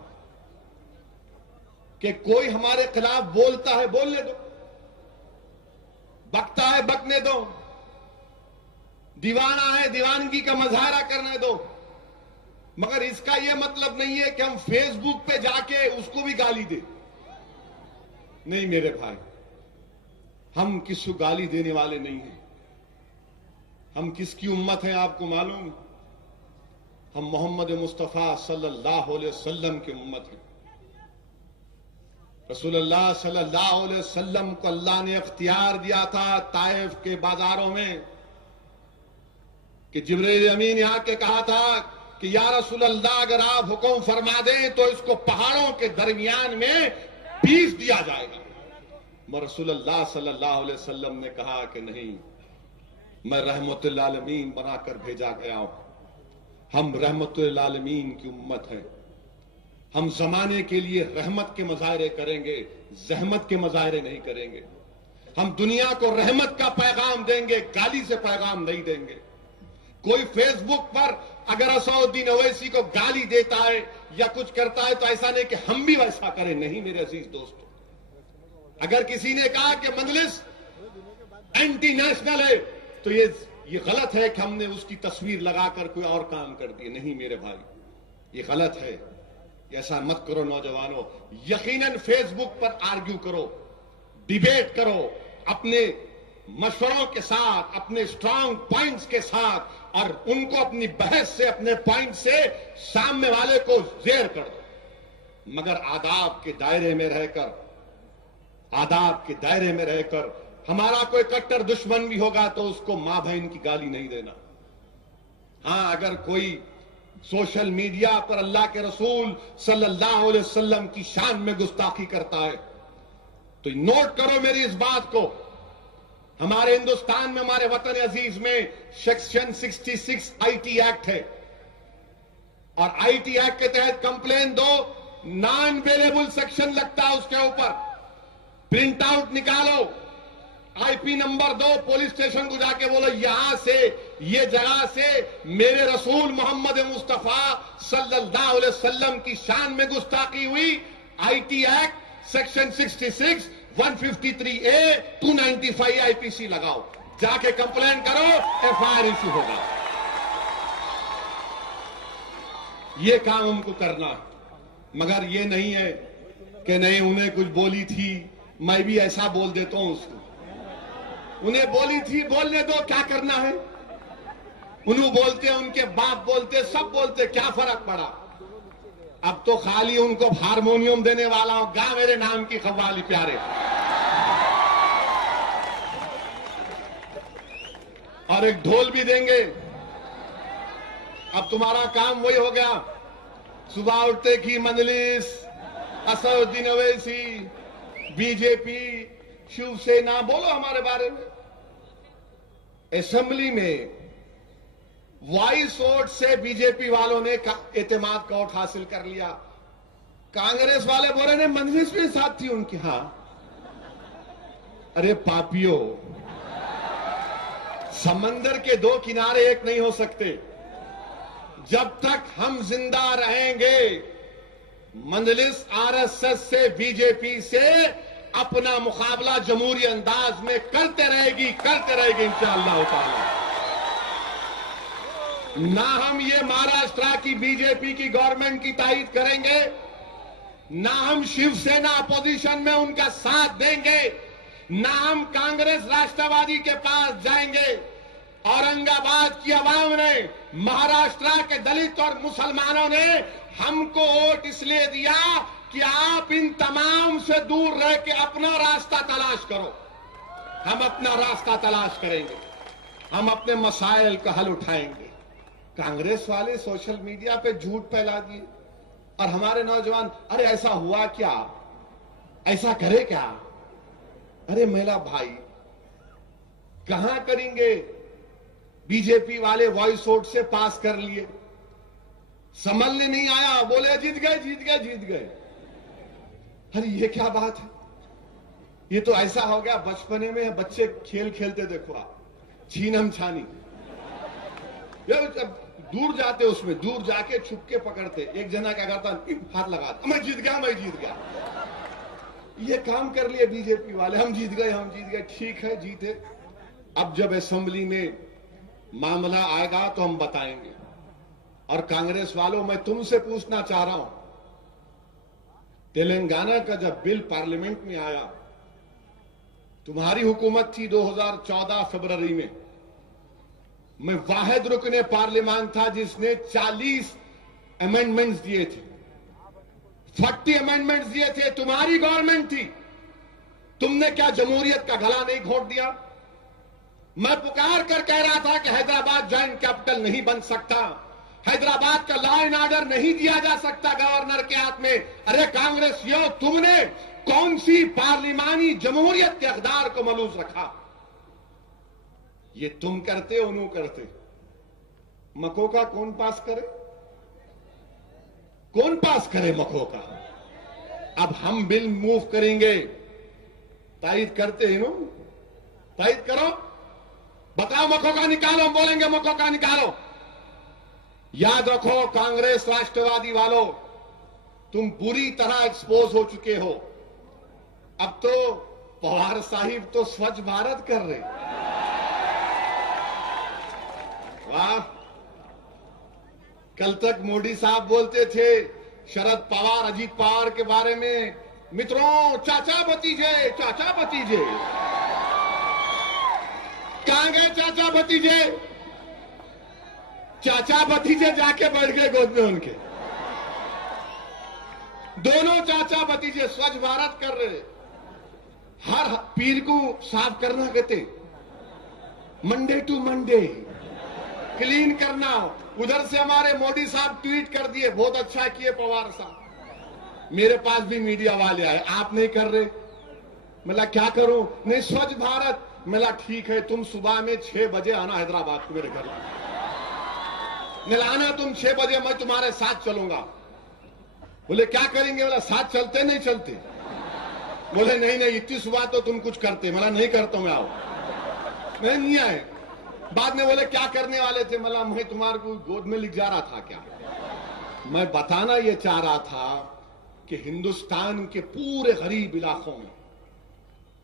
कि कोई हमारे खिलाफ बोलता है बोलने दो, बकता है बकने दो, दीवाना है दीवानगी का मजाहरा करने दो। मगर इसका यह मतलब नहीं है कि हम फेसबुक पे जाके उसको भी गाली दे। नहीं मेरे भाई, हम किसी को गाली देने वाले नहीं हैं। हम किसकी उम्मत है आपको मालूम? हम मोहम्मद मुस्तफा सल्लल्लाहु अलैहि वसल्लम की उम्मत है। रसूलुल्लाह सल्लल्लाहु अलैहि वसल्लम को अल्लाह ने इख्तियार दिया था ताइफ के बाजारों में कि जिब्रील अमीन यहां के कहा था कि या रसूलल्लाह, अगर आप हुक्म फरमा दें तो इसको पहाड़ों के दरमियान में पीस दिया जाएगा। मगर रसूलुल्लाह सल्लल्लाहु अलैहि वसल्लम ने कहा कि नहीं, मैं रहमतुल आलमीन बनाकर भेजा गया हूं। हम रहमतुल आलमीन की उम्मत हैं। हम जमाने के लिए रहमत के मुजाहरे करेंगे, जहमत के मुजाहरे नहीं करेंगे। हम दुनिया को रहमत का पैगाम देंगे, गाली से पैगाम नहीं देंगे। कोई फेसबुक पर अगर असदुद्दीन ओवैसी को गाली देता है या कुछ करता है तो ऐसा नहीं कि हम भी वैसा करें। नहीं मेरे अजीज दोस्तों, अगर किसी ने कहा कि मजलिस एंटी नेशनल है तो ये गलत है कि हमने उसकी तस्वीर लगाकर कोई और काम कर दिए। नहीं मेरे भाई, ये गलत है। ऐसा मत करो नौजवानों। यकीनन फेसबुक पर आर्ग्यू करो, डिबेट करो, अपने मशवरों के साथ, अपने स्ट्रांग पॉइंट्स के साथ, और उनको अपनी बहस से, अपने पॉइंट से सामने वाले को जेर कर दो। मगर आदाब के दायरे में रहकर, आदाब के दायरे में रहकर, हमारा कोई कट्टर दुश्मन भी होगा तो उसको मां बहन की गाली नहीं देना। हां, अगर कोई सोशल मीडिया पर अल्लाह के रसूल सल्लल्लाहु अलैहि वसल्लम की शान में गुस्ताखी करता है तो नोट करो मेरी इस बात को। हमारे हिंदुस्तान में, हमारे वतन अजीज में सेक्शन 66 आईटी एक्ट है, और आईटी एक्ट के तहत कंप्लेन दो, नॉन अवेलेबल सेक्शन लगता है उसके ऊपर। प्रिंट आउट निकालो, आईपी नंबर दो, पुलिस स्टेशन को जाके बोलो यहां से, ये जगह से मेरे रसूल मोहम्मद मुस्तफा सल्लल्लाहु अलैहि वसल्लम की शान में गुस्ताखी हुई। IT act section 66, 153A, 295 IPC लगाओ, जाके कंप्लेन करो, एफआईआर इशू होगा। ये काम हमको करना है। मगर ये नहीं है कि नहीं, उन्हें कुछ बोली थी, मैं भी ऐसा बोल देता हूं उसको। उन्हें बोली थी, बोलने दो, क्या करना है। उन्होंने बोलते, उनके बाप बोलते, सब बोलते, क्या फर्क पड़ा। अब तो खाली उनको हारमोनियम देने वाला हूं, गा मेरे नाम की कव्वाली प्यारे, और एक ढोल भी देंगे। अब तुम्हारा काम वही हो गया, सुबह उठते की मजलिस, असदुद्दीन ओवैसी, बीजेपी, शिवसेना, बोलो हमारे बारे में। असेंबली में वॉइस वोट से बीजेपी वालों ने एतमाद का वोट हासिल कर लिया। कांग्रेस वाले बोले ने मजलिस में साथ थी उनकी। हां, अरे पापियों, समंदर के दो किनारे एक नहीं हो सकते। जब तक हम जिंदा रहेंगे, मजलिस आरएसएस से, बीजेपी से अपना मुकाबला जमहूरी अंदाज में करते रहेगी इंशाअल्लाह ताला। ना हम ये महाराष्ट्र की बीजेपी की गवर्नमेंट की तायद करेंगे, ना हम शिवसेना अपोजिशन में उनका साथ देंगे, ना हम कांग्रेस राष्ट्रवादी के पास जाएंगे। औरंगाबाद की आवाम ने, महाराष्ट्र के दलित और मुसलमानों ने हमको वोट इसलिए दिया कि आप इन तमाम से दूर रह के अपना रास्ता तलाश करो। हम अपना रास्ता तलाश करेंगे, हम अपने मसाइल का हल उठाएंगे। कांग्रेस वाले सोशल मीडिया पे झूठ फैला दिए, और हमारे नौजवान, अरे ऐसा हुआ क्या, ऐसा करे क्या। अरे मेरा भाई, कहां करेंगे। बीजेपी वाले वॉइस वोट से पास कर लिए, संभलने नहीं आया, बोले जीत गए। अरे ये क्या बात है। ये तो ऐसा हो गया, बचपने में बच्चे खेल खेलते देखो आप, छीनम छानी, दूर जाते, उसमें दूर जाके छुपके पकड़ते। एक जना क्या करता, हाथ लगाता, मैं जीत गया। ये काम कर लिए बीजेपी वाले, हम जीत गए। ठीक है, जीते। अब जब असेंबली में मामला आएगा तो हम बताएंगे। और कांग्रेस वालों, मैं तुमसे पूछना चाह रहा हूं, तेलंगाना का जब बिल पार्लियामेंट में आया, तुम्हारी हुकूमत थी 2014 फरवरी में, मैं वाहिद रुकने पार्लियामान था जिसने 40 अमेंडमेंट्स दिए थे, 40 अमेंडमेंट्स दिए थे। तुम्हारी गवर्नमेंट थी, तुमने क्या जमहूरियत का गला नहीं घोंट दिया। मैं पुकार कर कह रहा था कि हैदराबाद जॉइंट कैपिटल नहीं बन सकता, हैदराबाद का लॉ एंड ऑर्डर नहीं दिया जा सकता गवर्नर के हाथ में। अरे कांग्रेसियों, तुमने कौन सी पार्लिमानी जमहूरियत के इक़्तिदार को मलूज रखा। ये तुम करते, उन्हों करते। मकोका कौन पास करे मकोका। अब हम बिल मूव करेंगे, तायद करते हैं नो, तायद करो, बताओ मकोका निकालो, हम बोलेंगे मकोका निकालो। याद रखो कांग्रेस राष्ट्रवादी वालों, तुम बुरी तरह एक्सपोज हो चुके हो। अब तो पवार साहिब तो स्वच्छ भारत कर रहे। वाह, कल तक मोदी साहब बोलते थे शरद पवार, अजीत पवार के बारे में मित्रों चाचा भतीजे, चाचा भतीजे, कहां गए चाचा भतीजे? चाचा भतीजे जाके बैठ गए गोद में उनके। दोनों चाचा भतीजे स्वच्छ भारत कर रहे, हर पीर को साफ करना कहते, मंडे टू मंडे क्लीन करना। उधर से हमारे मोदी साहब ट्वीट कर दिए, बहुत अच्छा किए पवार साहब। मेरे पास भी मीडिया वाले आए, आप नहीं कर रहे। मैं क्या करूं? नहीं, स्वच्छ भारत। मैं ठीक है, तुम सुबह में 6 बजे आना हैदराबाद को मेरे घर। लाना तुम 6 बजे, मैं तुम्हारे साथ चलूंगा। बोले क्या करेंगे? बोला साथ चलते नहीं चलते? बोले नहीं नहीं, इतनी सुबह तो तुम कुछ करते। मला नहीं करता मैं, आओ। मैं नहीं आए। बाद में बोले क्या करने वाले थे? मला मैं तुम्हारे को गोद में लिख जा रहा था क्या? मैं बताना ये चाह रहा था कि हिंदुस्तान के पूरे गरीब इलाकों में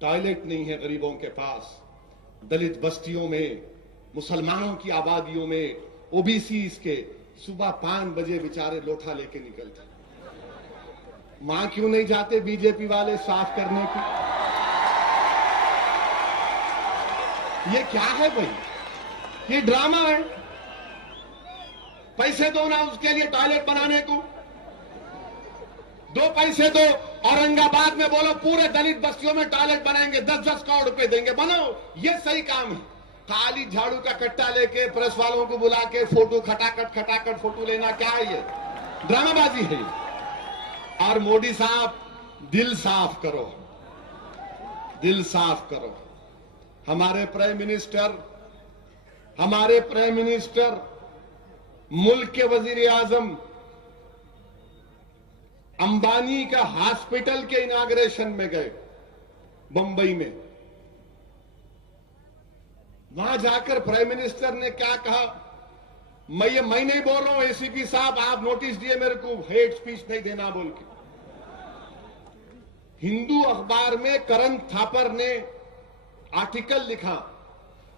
टॉयलेट नहीं है गरीबों के पास, दलित बस्तियों में, मुसलमानों की आबादियों में, ओबीसी के सुबह 5 बजे बेचारे लोटा लेके निकलते। मां क्यों नहीं जाते बीजेपी वाले साफ करने की? ये क्या है भाई? ये ड्रामा है। पैसे दो ना उसके लिए टॉयलेट बनाने को, 2 पैसे दो। औरंगाबाद में बोलो पूरे दलित बस्तियों में टॉयलेट बनाएंगे, 10-10 करोड़ रुपए देंगे, बनाओ। ये सही काम है। खाली झाड़ू का कट्टा लेके प्रेस वालों को बुला के फोटो खटाखट फोटो लेना, क्या है ये? ड्रामाबाजी है। और मोदी साहब, दिल साफ करो, दिल साफ करो। हमारे प्राइम मिनिस्टर मुल्क के वजीर आजम अंबानी का हॉस्पिटल के इनाग्रेशन में गए बंबई में। वहां जाकर प्राइम मिनिस्टर ने क्या कहा? मैं नहीं बोल रहा हूं, एसीपी साहब आप नोटिस दिए मेरे को, हेट स्पीच नहीं देना बोल के। हिंदू अखबार में करण थापर ने आर्टिकल लिखा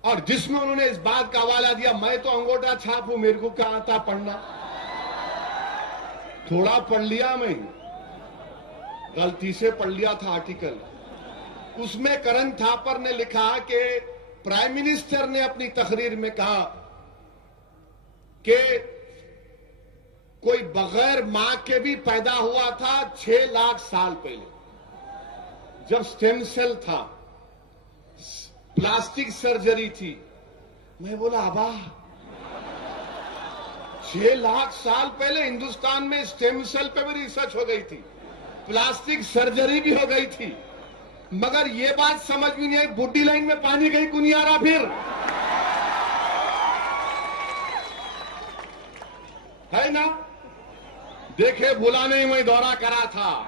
और जिसमें उन्होंने इस बात का हवाला दिया, मैं तो अंगूठा छाप हूं, मेरे को क्या आता पढ़ना। थोड़ा पढ़ लिया, मैं गलती से पढ़ लिया था आर्टिकल। उसमें करण थापर ने लिखा कि प्राइम मिनिस्टर ने अपनी तकरीर में कहा कि कोई बगैर मां के भी पैदा हुआ था 6 लाख साल पहले, जब स्टेम सेल था, प्लास्टिक सर्जरी थी। मैं बोला अबा 6 लाख साल पहले हिंदुस्तान में स्टेम सेल पे भी रिसर्च हो गई थी, प्लास्टिक सर्जरी भी हो गई थी, मगर ये बात समझ में नहीं आई बुड्ढी लाइन में पानी कहीं को नहीं आ रहा। फिर है ना, देखे भूला नहीं, मैं दौरा करा था।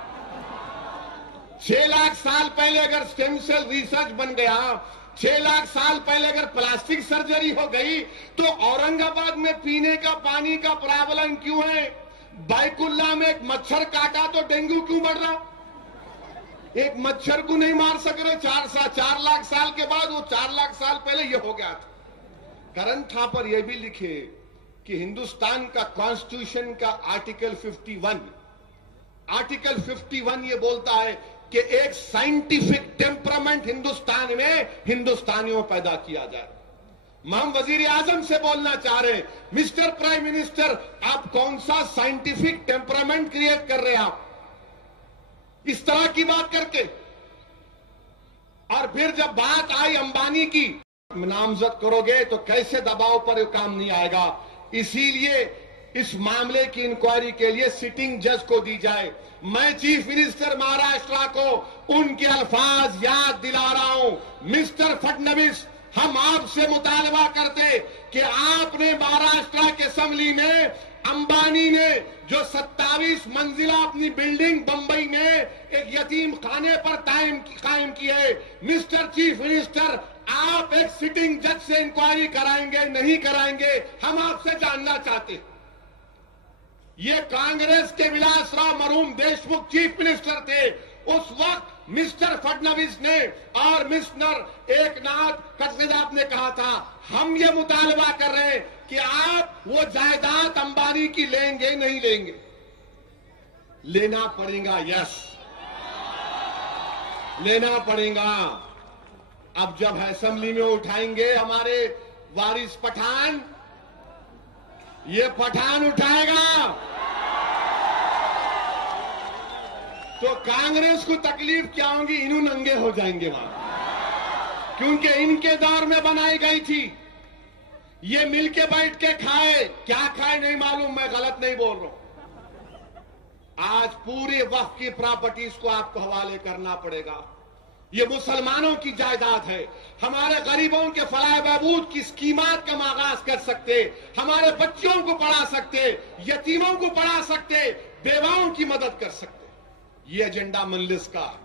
6 लाख साल पहले अगर स्टेम सेल रिसर्च बन गया, 6 लाख साल पहले अगर प्लास्टिक सर्जरी हो गई, तो औरंगाबाद में पीने का पानी का प्रॉब्लम क्यों है? बाइकुल्ला में एक मच्छर काटा तो डेंगू क्यों बढ़ रहा? एक मच्छर को नहीं मार सक रहे 4 लाख साल के बाद, वो 4 लाख साल पहले ये हो गया था। करण थापर ये भी लिखे कि हिंदुस्तान का कॉन्स्टिट्यूशन का आर्टिकल 51 ये बोलता है कि एक साइंटिफिक टेम्परामेंट हिंदुस्तान में हिंदुस्तानियों पैदा किया जाए। हम वजीर आजम से बोलना चाह रहे हैं, मिस्टर प्राइम मिनिस्टर, आप कौन सा साइंटिफिक टेम्परामेंट क्रिएट कर रहे हैं आप इस तरह की बात करके? और फिर जब बात आई अंबानी की, नामजद करोगे तो कैसे दबाव पर काम नहीं आएगा। इसीलिए इस मामले की इंक्वायरी के लिए सिटिंग जज को दी जाए। मैं चीफ मिनिस्टर महाराष्ट्र को उनके अल्फाज याद दिला रहा हूं। मिस्टर फडणवीस, हम आपसे मुतालबा करते कि आपने महाराष्ट्र के असेंबली में अंबानी ने जो 27 मंजिला अपनी बिल्डिंग बंबई में एक यतीम खाने पर कायम की है, मिस्टर चीफ मिनिस्टर, आप एक सिटिंग जज से इंक्वायरी कराएंगे नहीं कराएंगे, हम आपसे जानना चाहते हैं। ये कांग्रेस के विलासराव मरहूम देशमुख चीफ मिनिस्टर थे। उस वक्त मिस्टर फडणवीस ने और मिस्टर एकनाथ खडसे ने कहा था, हम ये मुतालबा कर रहे हैं कि आप वो जायदाद अंबानी की लेंगे नहीं लेंगे। लेना पड़ेगा, यस लेना पड़ेगा। अब जब असेंबली में उठाएंगे हमारे वारिस पठान, ये पठान उठाएगा तो कांग्रेस को तकलीफ क्या होगी, इन्हों नंगे हो जाएंगे वहां, क्योंकि इनके दौर में बनाई गई थी। ये मिलके बैठ के खाए, क्या खाए नहीं मालूम, मैं गलत नहीं बोल रहा हूं। आज पूरे वक्त की प्रॉपर्टीज को आपको हवाले करना पड़ेगा। ये मुसलमानों की जायदाद है। हमारे गरीबों के फलाह बहबूद की स्कीमात का आगाज कर सकते, हमारे बच्चों को पढ़ा सकते, यतीमों को पढ़ा सकते, बेवाओं की मदद कर सकते। ये एजेंडा मजलिस का है।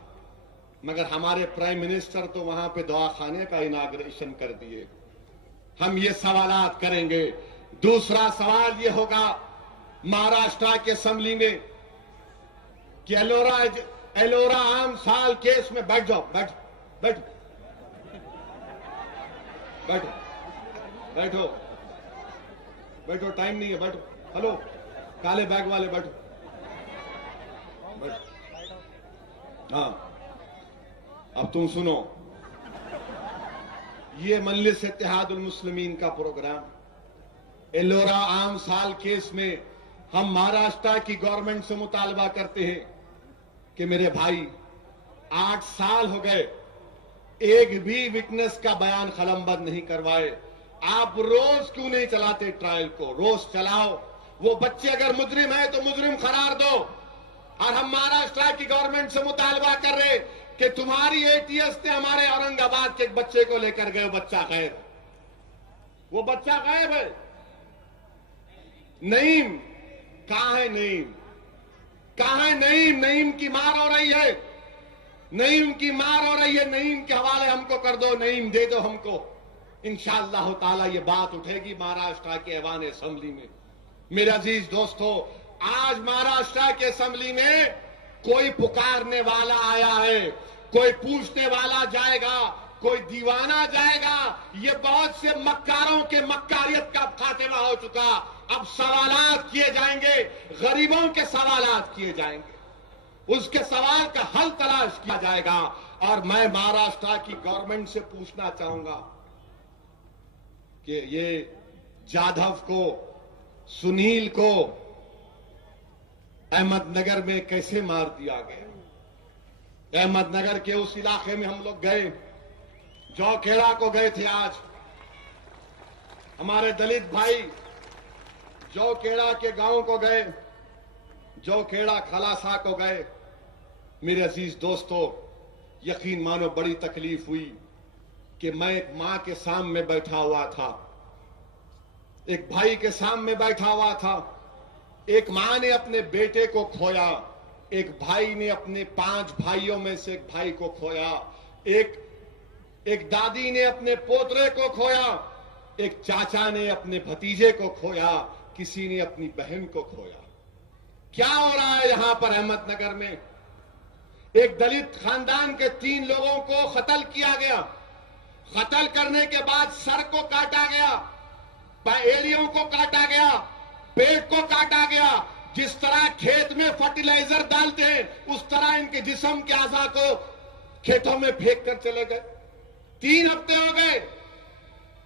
मगर हमारे प्राइम मिनिस्टर तो वहां पे दवाखाने का इनाग्रेशन कर दिए। हम ये सवालात करेंगे। दूसरा सवाल ये होगा महाराष्ट्र के असेंबली में कि एलोरा आम साल केस में बैठ जाओ, बैठो बैठो बैठो बैठो बैठो, टाइम नहीं है, बैठो। हेलो काले बैग वाले, बैठो बैठो। हाँ अब तुम सुनो, ये मजलिस इत्तेहादुल मुस्लिमीन का प्रोग्राम। एलोरा आम साल केस में हम महाराष्ट्र की गवर्नमेंट से मुतालबा करते हैं कि मेरे भाई 8 साल हो गए, एक भी विटनेस का बयान कलमबंद नहीं करवाए। आप रोज क्यों नहीं चलाते ट्रायल को? रोज चलाओ। वो बच्चे अगर मुजरिम है तो मुजरिम करार दो। और हम महाराष्ट्र की गवर्नमेंट से मुतालबा कर रहे कि तुम्हारी एटीएस ने हमारे औरंगाबाद के एक बच्चे को लेकर गए, बच्चा गायब, वो बच्चा गायब है। नईम कहां है? नईम कहां है? नईम, नईम की मार हो रही है, नईम की मार हो रही है। नईम के हवाले हमको कर दो, नईम दे दो हमको। इंशाअल्लाह ताला ये बात उठेगी महाराष्ट्र के ऐवान असेंबली में। मेरे अजीज दोस्तों, आज महाराष्ट्र के असेंबली में कोई पुकारने वाला आया है, कोई पूछने वाला जाएगा, कोई दीवाना जाएगा। ये बहुत से मक्कारों के मक्कारियत का खात्मा हो चुका। अब सवालात किए जाएंगे, गरीबों के सवालात किए जाएंगे, उसके सवाल का हल तलाश किया जाएगा। और मैं महाराष्ट्र की गवर्नमेंट से पूछना चाहूंगा कि ये जाधव को, सुनील को अहमदनगर में कैसे मार दिया गया। अहमदनगर के उस इलाके में हम लोग गए, जौखेड़ा को गए थे। आज हमारे दलित भाई जौखेड़ा के गांव को गए, जौखेड़ा खलासा को गए। मेरे अजीज दोस्तों, यकीन मानो बड़ी तकलीफ हुई कि मैं एक मां के सामने बैठा हुआ था, एक भाई के सामने बैठा हुआ था। एक मां ने अपने बेटे को खोया, एक भाई ने अपने 5 भाइयों में से एक भाई को खोया, एक दादी ने अपने पोतरे को खोया, एक चाचा ने अपने भतीजे को खोया, किसी ने अपनी बहन को खोया। क्या हो रहा है यहां पर अहमदनगर में? एक दलित खानदान के 3 लोगों को कत्ल किया गया। कत्ल करने के बाद सर को काटा गया, एड़ियों को काटा गया, पेट को काटा गया। जिस तरह खेत में फर्टिलाइजर डालते हैं उस तरह इनके जिस्म के आज़ा को खेतों में फेंक कर चले गए। 3 हफ्ते हो गए।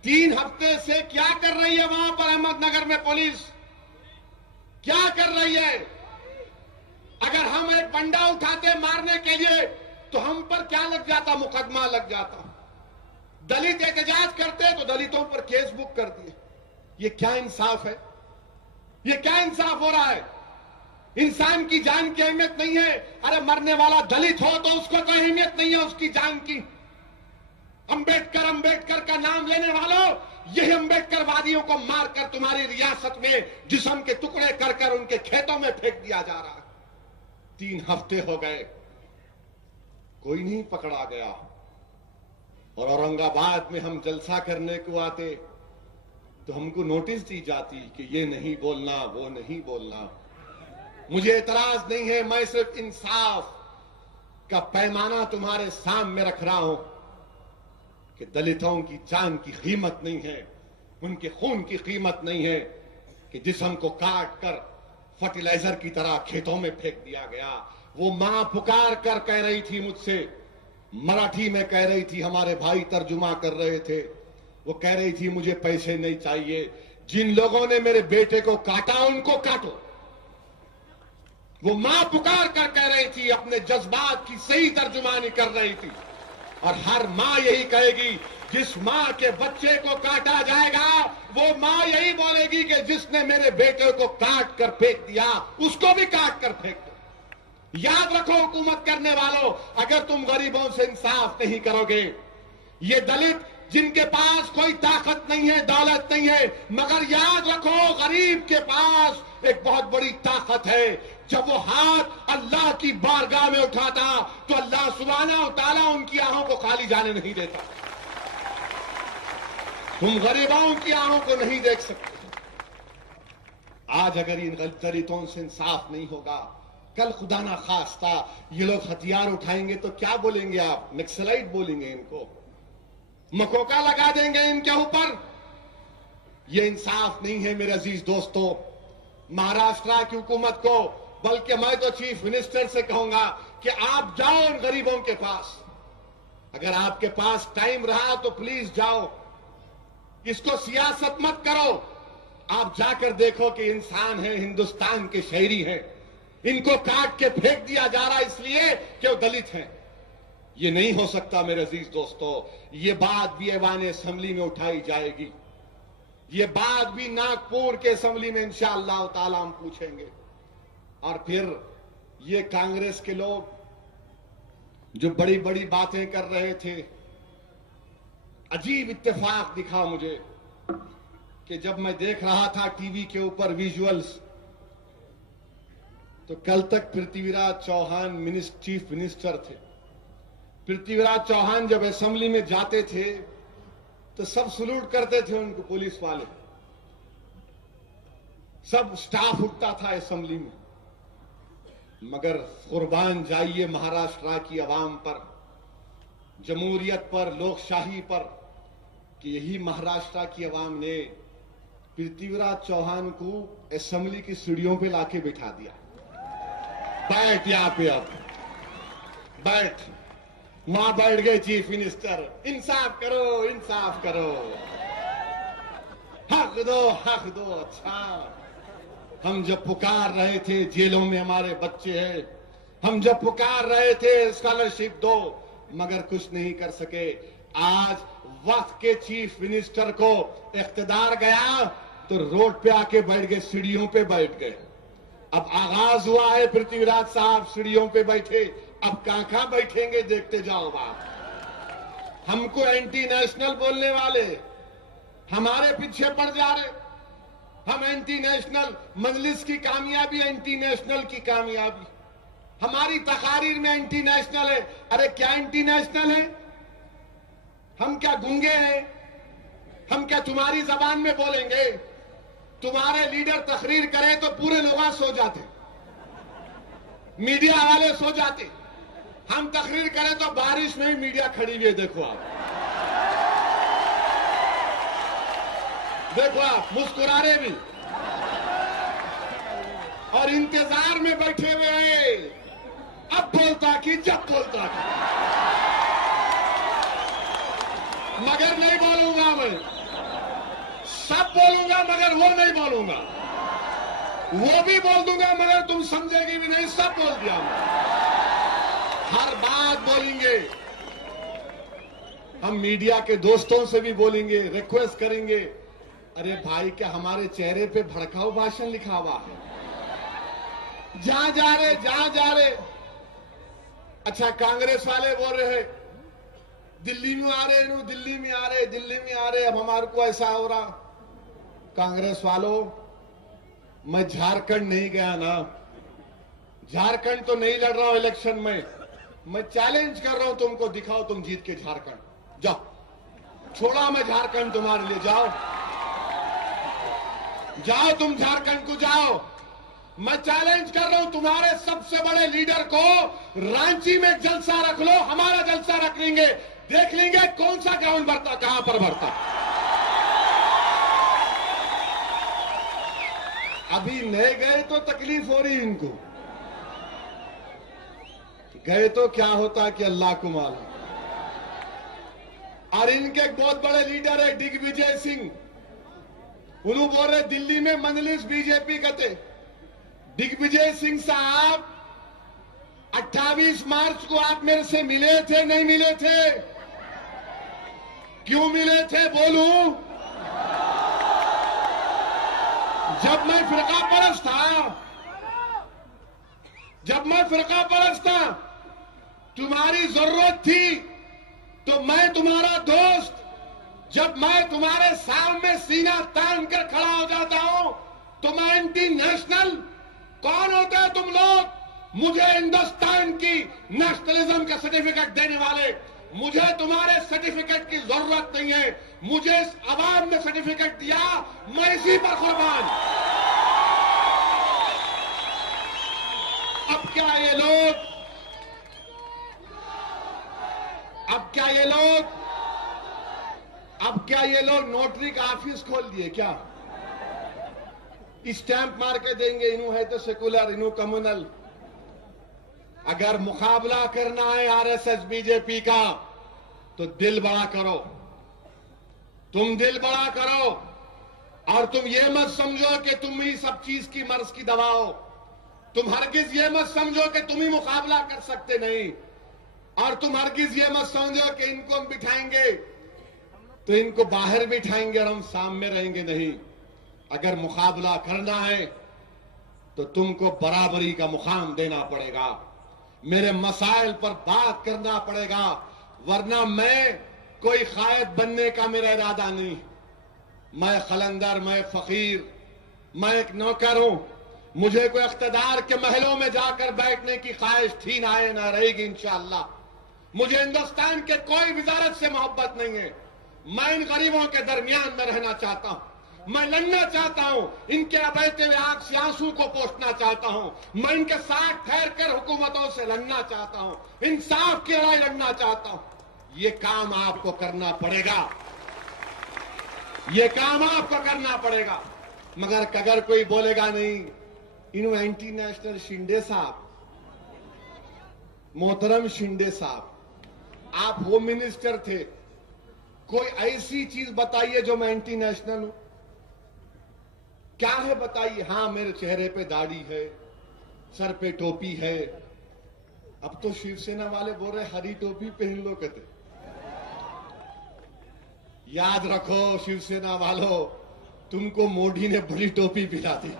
3 हफ्ते से क्या कर रही है वहां पर अहमदनगर में पुलिस? क्या कर रही है? अगर हम एक बंडा उठाते मारने के लिए तो हम पर क्या लग जाता? मुकदमा लग जाता। दलित एहतजाज करते तो दलितों पर केस बुक कर दिए। ये क्या इंसाफ है? ये क्या इंसाफ हो रहा है? इंसान की जान की अहमियत नहीं है। अरे मरने वाला दलित हो तो उसको कोई अहमियत नहीं है उसकी जान की। अंबेडकर का नाम लेने वालों, यही अंबेडकरवादियों को मारकर तुम्हारी रियासत में जिस्म के टुकड़े कर कर उनके खेतों में फेंक दिया जा रहा है। 3 हफ्ते हो गए, कोई नहीं पकड़ा गया। और औरंगाबाद में हम जलसा करने को आते तो हमको नोटिस दी जाती कि ये नहीं बोलना, वो नहीं बोलना। मुझे एतराज नहीं है, मैं सिर्फ इंसाफ का पैमाना तुम्हारे सामने रख रहा हूं कि दलितों की जान की कीमत नहीं है, उनके खून की कीमत नहीं है कि जिस्म को काट कर फर्टिलाइजर की तरह खेतों में फेंक दिया गया। वो मां पुकार कर कह रही थी मुझसे, मराठी में कह रही थी, हमारे भाई तर्जुमा कर रहे थे, वो कह रही थी मुझे पैसे नहीं चाहिए, जिन लोगों ने मेरे बेटे को काटा उनको काटो। वो मां पुकार कर कह रही थी, अपने जज्बात की सही तर्जुमानी कर रही थी। और हर मां यही कहेगी, जिस मां के बच्चे को काटा जाएगा वो मां यही बोलेगी कि जिसने मेरे बेटे को काट कर फेंक दिया उसको भी काट कर फेंक दो। याद रखो हुकूमत करने वालों, अगर तुम गरीबों से इंसाफ नहीं करोगे, ये दलित जिनके पास कोई ताकत नहीं है, दौलत नहीं है, मगर याद रखो गरीब के पास एक बहुत बड़ी ताकत है। जब वो हाथ अल्लाह की बारगाह में उठाता तो अल्लाह सुब्हानहू व तआला उनकी आंखों को खाली जाने नहीं देता। तुम गरीबों की आंखों को नहीं देख सकते। आज अगर इन दलितों से इंसाफ नहीं होगा, कल खुदा ना खास्ता ये लोग हथियार उठाएंगे तो क्या बोलेंगे आप? नक्सलाइट बोलेंगे इनको, मकोका लगा देंगे इनके ऊपर। ये इंसाफ नहीं है मेरे अजीज दोस्तों। महाराष्ट्र की हुकूमत को, बल्कि मैं तो चीफ मिनिस्टर से कहूंगा कि आप जाओ उन गरीबों के पास। अगर आपके पास टाइम रहा तो प्लीज जाओ, इसको सियासत मत करो। आप जाकर देखो कि इंसान है, हिंदुस्तान के शहरी हैं, इनको काट के फेंक दिया जा रहा इसलिए कि वो दलित हैं। ये नहीं हो सकता मेरे अजीज दोस्तों। ये बात भी ऐवान असेंबली में उठाई जाएगी, ये बात भी नागपुर के असेंबली में इंशाअल्लाह ताला हम पूछेंगे। और फिर ये कांग्रेस के लोग जो बड़ी बड़ी बातें कर रहे थे, अजीब इत्तेफाक दिखा मुझे कि जब मैं देख रहा था टीवी के ऊपर विजुअल्स, तो कल तक पृथ्वीराज चौहान चीफ मिनिस्टर थे। पृथ्वीराज चौहान जब असेंबली में जाते थे तो सब सलूट करते थे उनको, पुलिस वाले, सब स्टाफ उठता था असेंबली में। मगर कुर्बान जाइए महाराष्ट्र की आवाम पर, जमहूरियत पर, लोकशाही पर, कि यही महाराष्ट्र की आवाम ने पृथ्वीराज चौहान को असेंबली की सीढ़ियों पे लाके बिठा दिया। बैठ यहां पे, अब बैठ। वहां बैठ गए चीफ मिनिस्टर। इंसाफ करो, इंसाफ करो, हक दो, हक दो। अच्छा, हम जब पुकार रहे थे जेलों में हमारे बच्चे हैं, हम जब पुकार रहे थे स्कॉलरशिप दो, मगर कुछ नहीं कर सके। आज वक्त के चीफ मिनिस्टर को इख्तिदार गया तो रोड पे आके बैठ गए, सीढ़ियों पे बैठ गए। अब आगाज हुआ है, पृथ्वीराज साहब सीढ़ियों पे बैठे, अब कहां बैठेंगे देखते जाओ बाप। हमको एंटी नेशनल बोलने वाले हमारे पीछे पड़ जा रहे। हम एंटी नेशनल, मजलिस की कामयाबी एंटी नेशनल की कामयाबी, हमारी तकारीर में एंटी नेशनल है। अरे क्या एंटी नेशनल है? हम क्या गूंगे हैं? हम क्या तुम्हारी जबान में बोलेंगे? तुम्हारे लीडर तकरीर करे तो पूरे लोग सो जाते, मीडिया वाले सो जाते। हम तकरीर करें तो बारिश में ही मीडिया खड़ी हुई है। देखो आप, देखो आप, मुस्कुरा रहे भी और इंतजार में बैठे हुए हैं, अब बोलता कि जब बोलता कि। मगर नहीं बोलूंगा मैं, सब बोलूंगा मगर वो नहीं बोलूंगा। वो भी बोल दूंगा मगर तुम समझेगी भी नहीं, सब बोल दिया मैं। हर बात बोलेंगे। हम मीडिया के दोस्तों से भी बोलेंगे, रिक्वेस्ट करेंगे, अरे भाई क्या हमारे चेहरे पे भड़काऊ भाषण लिखा हुआ है? जहां जा रहे, जहां जा रहे। अच्छा, कांग्रेस वाले बोल रहे हैं दिल्ली में आ रहे, दिल्ली में आ रहे, दिल्ली में आ रहे, अब हमारे को ऐसा हो रहा। कांग्रेस वालों, मैं झारखंड नहीं गया ना, झारखंड तो नहीं लड़ रहा हूं इलेक्शन में। मैं चैलेंज कर रहा हूं तुमको, दिखाओ तुम जीत के झारखंड जाओ। छोड़ा मैं झारखंड तुम्हारे लिए, जाओ जाओ, तुम झारखंड को जाओ। मैं चैलेंज कर रहा हूं तुम्हारे सबसे बड़े लीडर को, रांची में जलसा रख लो, हमारा जलसा रख लेंगे, देख लेंगे कौन सा ग्राउंड भरता, कहां पर भरता। अभी नए गए तो तकलीफ हो रही इनको, गए तो क्या होता कि अल्लाह को मालूम। और इनके एक बहुत बड़े लीडर है दिग्विजय सिंह, उन्होंने बोल रहे दिल्ली में मजलिस बीजेपी करते। दिग्विजय सिंह साहब 28 मार्च को आप मेरे से मिले थे नहीं मिले थे? क्यों मिले थे बोलूं? जब मैं फिरका परस्त था, तुम्हारी जरूरत थी तो मैं तुम्हारा दोस्त, जब मैं तुम्हारे सामने सीना तान कर खड़ा हो जाता हूं तो मैं एंटी नेशनल। कौन होते हैं तुम लोग? मुझे हिंदुस्तान की नेशनलिज्म का सर्टिफिकेट देने वाले। मुझे तुम्हारे सर्टिफिकेट की जरूरत नहीं है, मुझे इस आवाम ने सर्टिफिकेट दिया, मैं इसी पर कुर्बान। अब क्या ये लोग नोटरी का ऑफिस खोल दिए क्या? स्टैंप मार के देंगे, इन्हों है तो सेकुलर, इन्हों कम्युनल। अगर मुकाबला करना है आरएसएस बीजेपी का तो दिल बड़ा करो, तुम दिल बड़ा करो। और तुम ये मत समझो कि तुम ही सब चीज की मर्ज की दवा हो। तुम हरगिज ये मत समझो कि तुम ही मुकाबला कर सकते नहीं। और तुम हरगिज ये मत समझो कि इनको हम बिठाएंगे तो इनको बाहर बिठाएंगे और हम सामने रहेंगे, नहीं। अगर मुकाबला करना है तो तुमको बराबरी का मुकाम देना पड़ेगा, मेरे मसाइल पर बात करना पड़ेगा। वरना मैं कोई कायद बनने का मेरा इरादा नहीं। मैं खलंदर, मैं फकीर, मैं एक नौकर हूं। मुझे कोई इख्तिदार के महलों में जाकर बैठने की ख्वाहिश थी ना है ना रहेगी इंशाअल्लाह। मुझे हिंदुस्तान के कोई वजारत से मोहब्बत नहीं है। मैं इन गरीबों के दरमियान में रहना चाहता हूं, मैं लड़ना चाहता हूं, इनके बहते हुए आंख से आंसू को पोंछना चाहता हूं। मैं इनके साथ ठहर कर हुकूमतों से लड़ना चाहता हूं, इंसाफ की लड़ाई लड़ना चाहता हूं। ये काम आपको करना पड़ेगा, ये काम आपको करना पड़ेगा। मगर अगर कोई बोलेगा नहीं, इन एंटी नेशनल शिंदे साहब, मोहतरम शिंदे साहब, आप होम मिनिस्टर थे, कोई ऐसी चीज बताइए जो मैं एंटी नेशनल हूं। क्या है बताइए? हाँ, मेरे चेहरे पे दाढ़ी है, सर पे टोपी है। अब तो शिवसेना वाले बोल रहे हरी टोपी पहन लो कहते। याद रखो शिवसेना वालों, तुमको मोदी ने बड़ी टोपी पिला दी।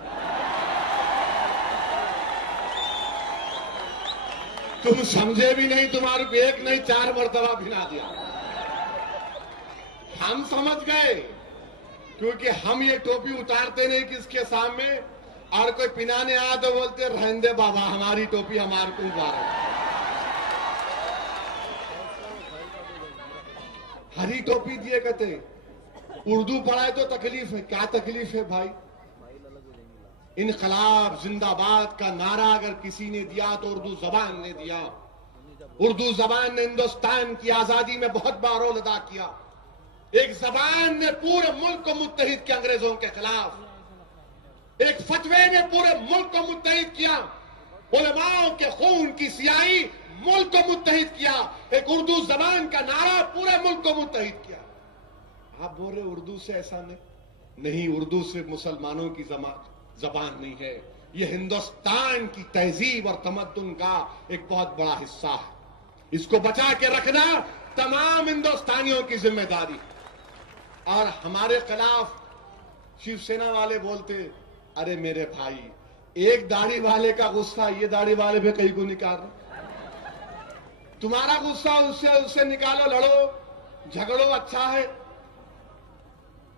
तुम समझे भी नहीं, तुम्हारे को एक नहीं 4 मरतबा भिला दिया। हम समझ गए, क्योंकि हम ये टोपी उतारते नहीं किसके सामने। और कोई पिनाने आया तो बोलते रहने दे बाबा, हमारी टोपी हमारे को उतारो। हरी टोपी दिए कहते। उर्दू पढ़ाए तो तकलीफ है। क्या तकलीफ है भाई? इनकलाब जिंदाबाद का नारा अगर किसी ने दिया तो उर्दू जबान ने दिया। उर्दू जबान ने हिंदुस्तान की आजादी में बहुत बड़ा रोल अदा किया। एक जबान ने पूरे मुल्क को मुत्तहिद किया अंग्रेजों के खिलाफ। एक फतवे ने पूरे मुल्क को मुत्तहिद किया। उलमाओं के खून की सियाही मुल्क को मुत्तहिद किया। एक उर्दू जबान का नारा पूरे मुल्क को मुत्तहिद किया। आप बोल रहे उर्दू से ऐसा नहीं, उर्दू से मुसलमानों की जबान नहीं है। यह हिंदुस्तान की तहजीब और तमद्दुन का एक बहुत बड़ा हिस्सा है। इसको बचा के रखना तमाम हिंदुस्तानियों की जिम्मेदारी। और हमारे खिलाफ शिवसेना वाले बोलते, अरे मेरे भाई, एक दाढ़ी वाले का गुस्सा ये दाढ़ी वाले पे कहीं को निकाल रहे। तुम्हारा गुस्सा उससे निकालो, लड़ो झगड़ो, अच्छा है।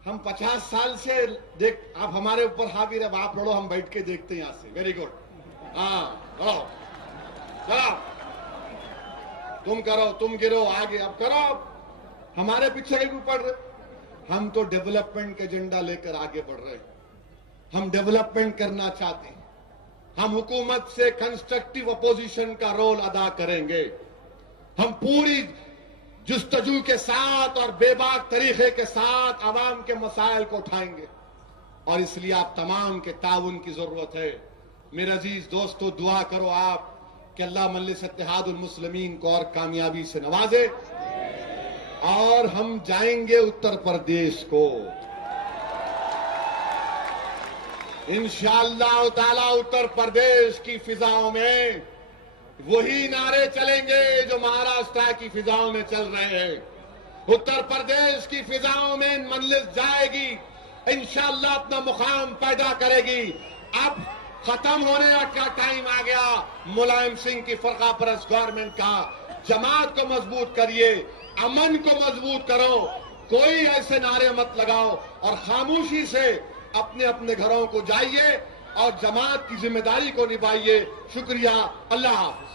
हम 50 साल से देख, आप हमारे ऊपर हावी रहे, आप लड़ो, हम बैठ के देखते हैं यहां से। वेरी गुड, हाँ लड़ो, चलो तुम करो, तुम गिरो, आगे अब करो। हमारे पीछे क्यों पड़ रहे? हम तो डेवलपमेंट के एजेंडा लेकर आगे बढ़ रहे हैं। हम डेवलपमेंट करना चाहते हैं। हम हुकूमत से कंस्ट्रक्टिव अपोजिशन का रोल अदा करेंगे। हम पूरी जुस्तजू के साथ और बेबाक तरीके के साथ आवाम के मसाइल को उठाएंगे और इसलिए आप तमाम के ताउन की जरूरत है। मेरे अजीज दोस्तों, दुआ करो आप कि अल्लाह मजलिस इत्तेहादुल मुस्लिमीन को और कामयाबी से नवाजे और हम जाएंगे उत्तर प्रदेश को। इंशाअल्लाह ताला उत्तर प्रदेश की फिजाओं में वही नारे चलेंगे जो महाराष्ट्र की फिजाओं में चल रहे हैं। उत्तर प्रदेश की फिजाओं में मजलिस जाएगी, इंशाअल्लाह अपना मुकाम पैदा करेगी। अब खत्म होने का टाइम आ गया मुलायम सिंह की फरका परस्त गवर्नमेंट का। जमात को मजबूत करिए, अमन को मजबूत करो, कोई ऐसे नारे मत लगाओ और खामोशी से अपने अपने घरों को जाइए और जमात की जिम्मेदारी को निभाइए। शुक्रिया, अल्लाह हाफिज।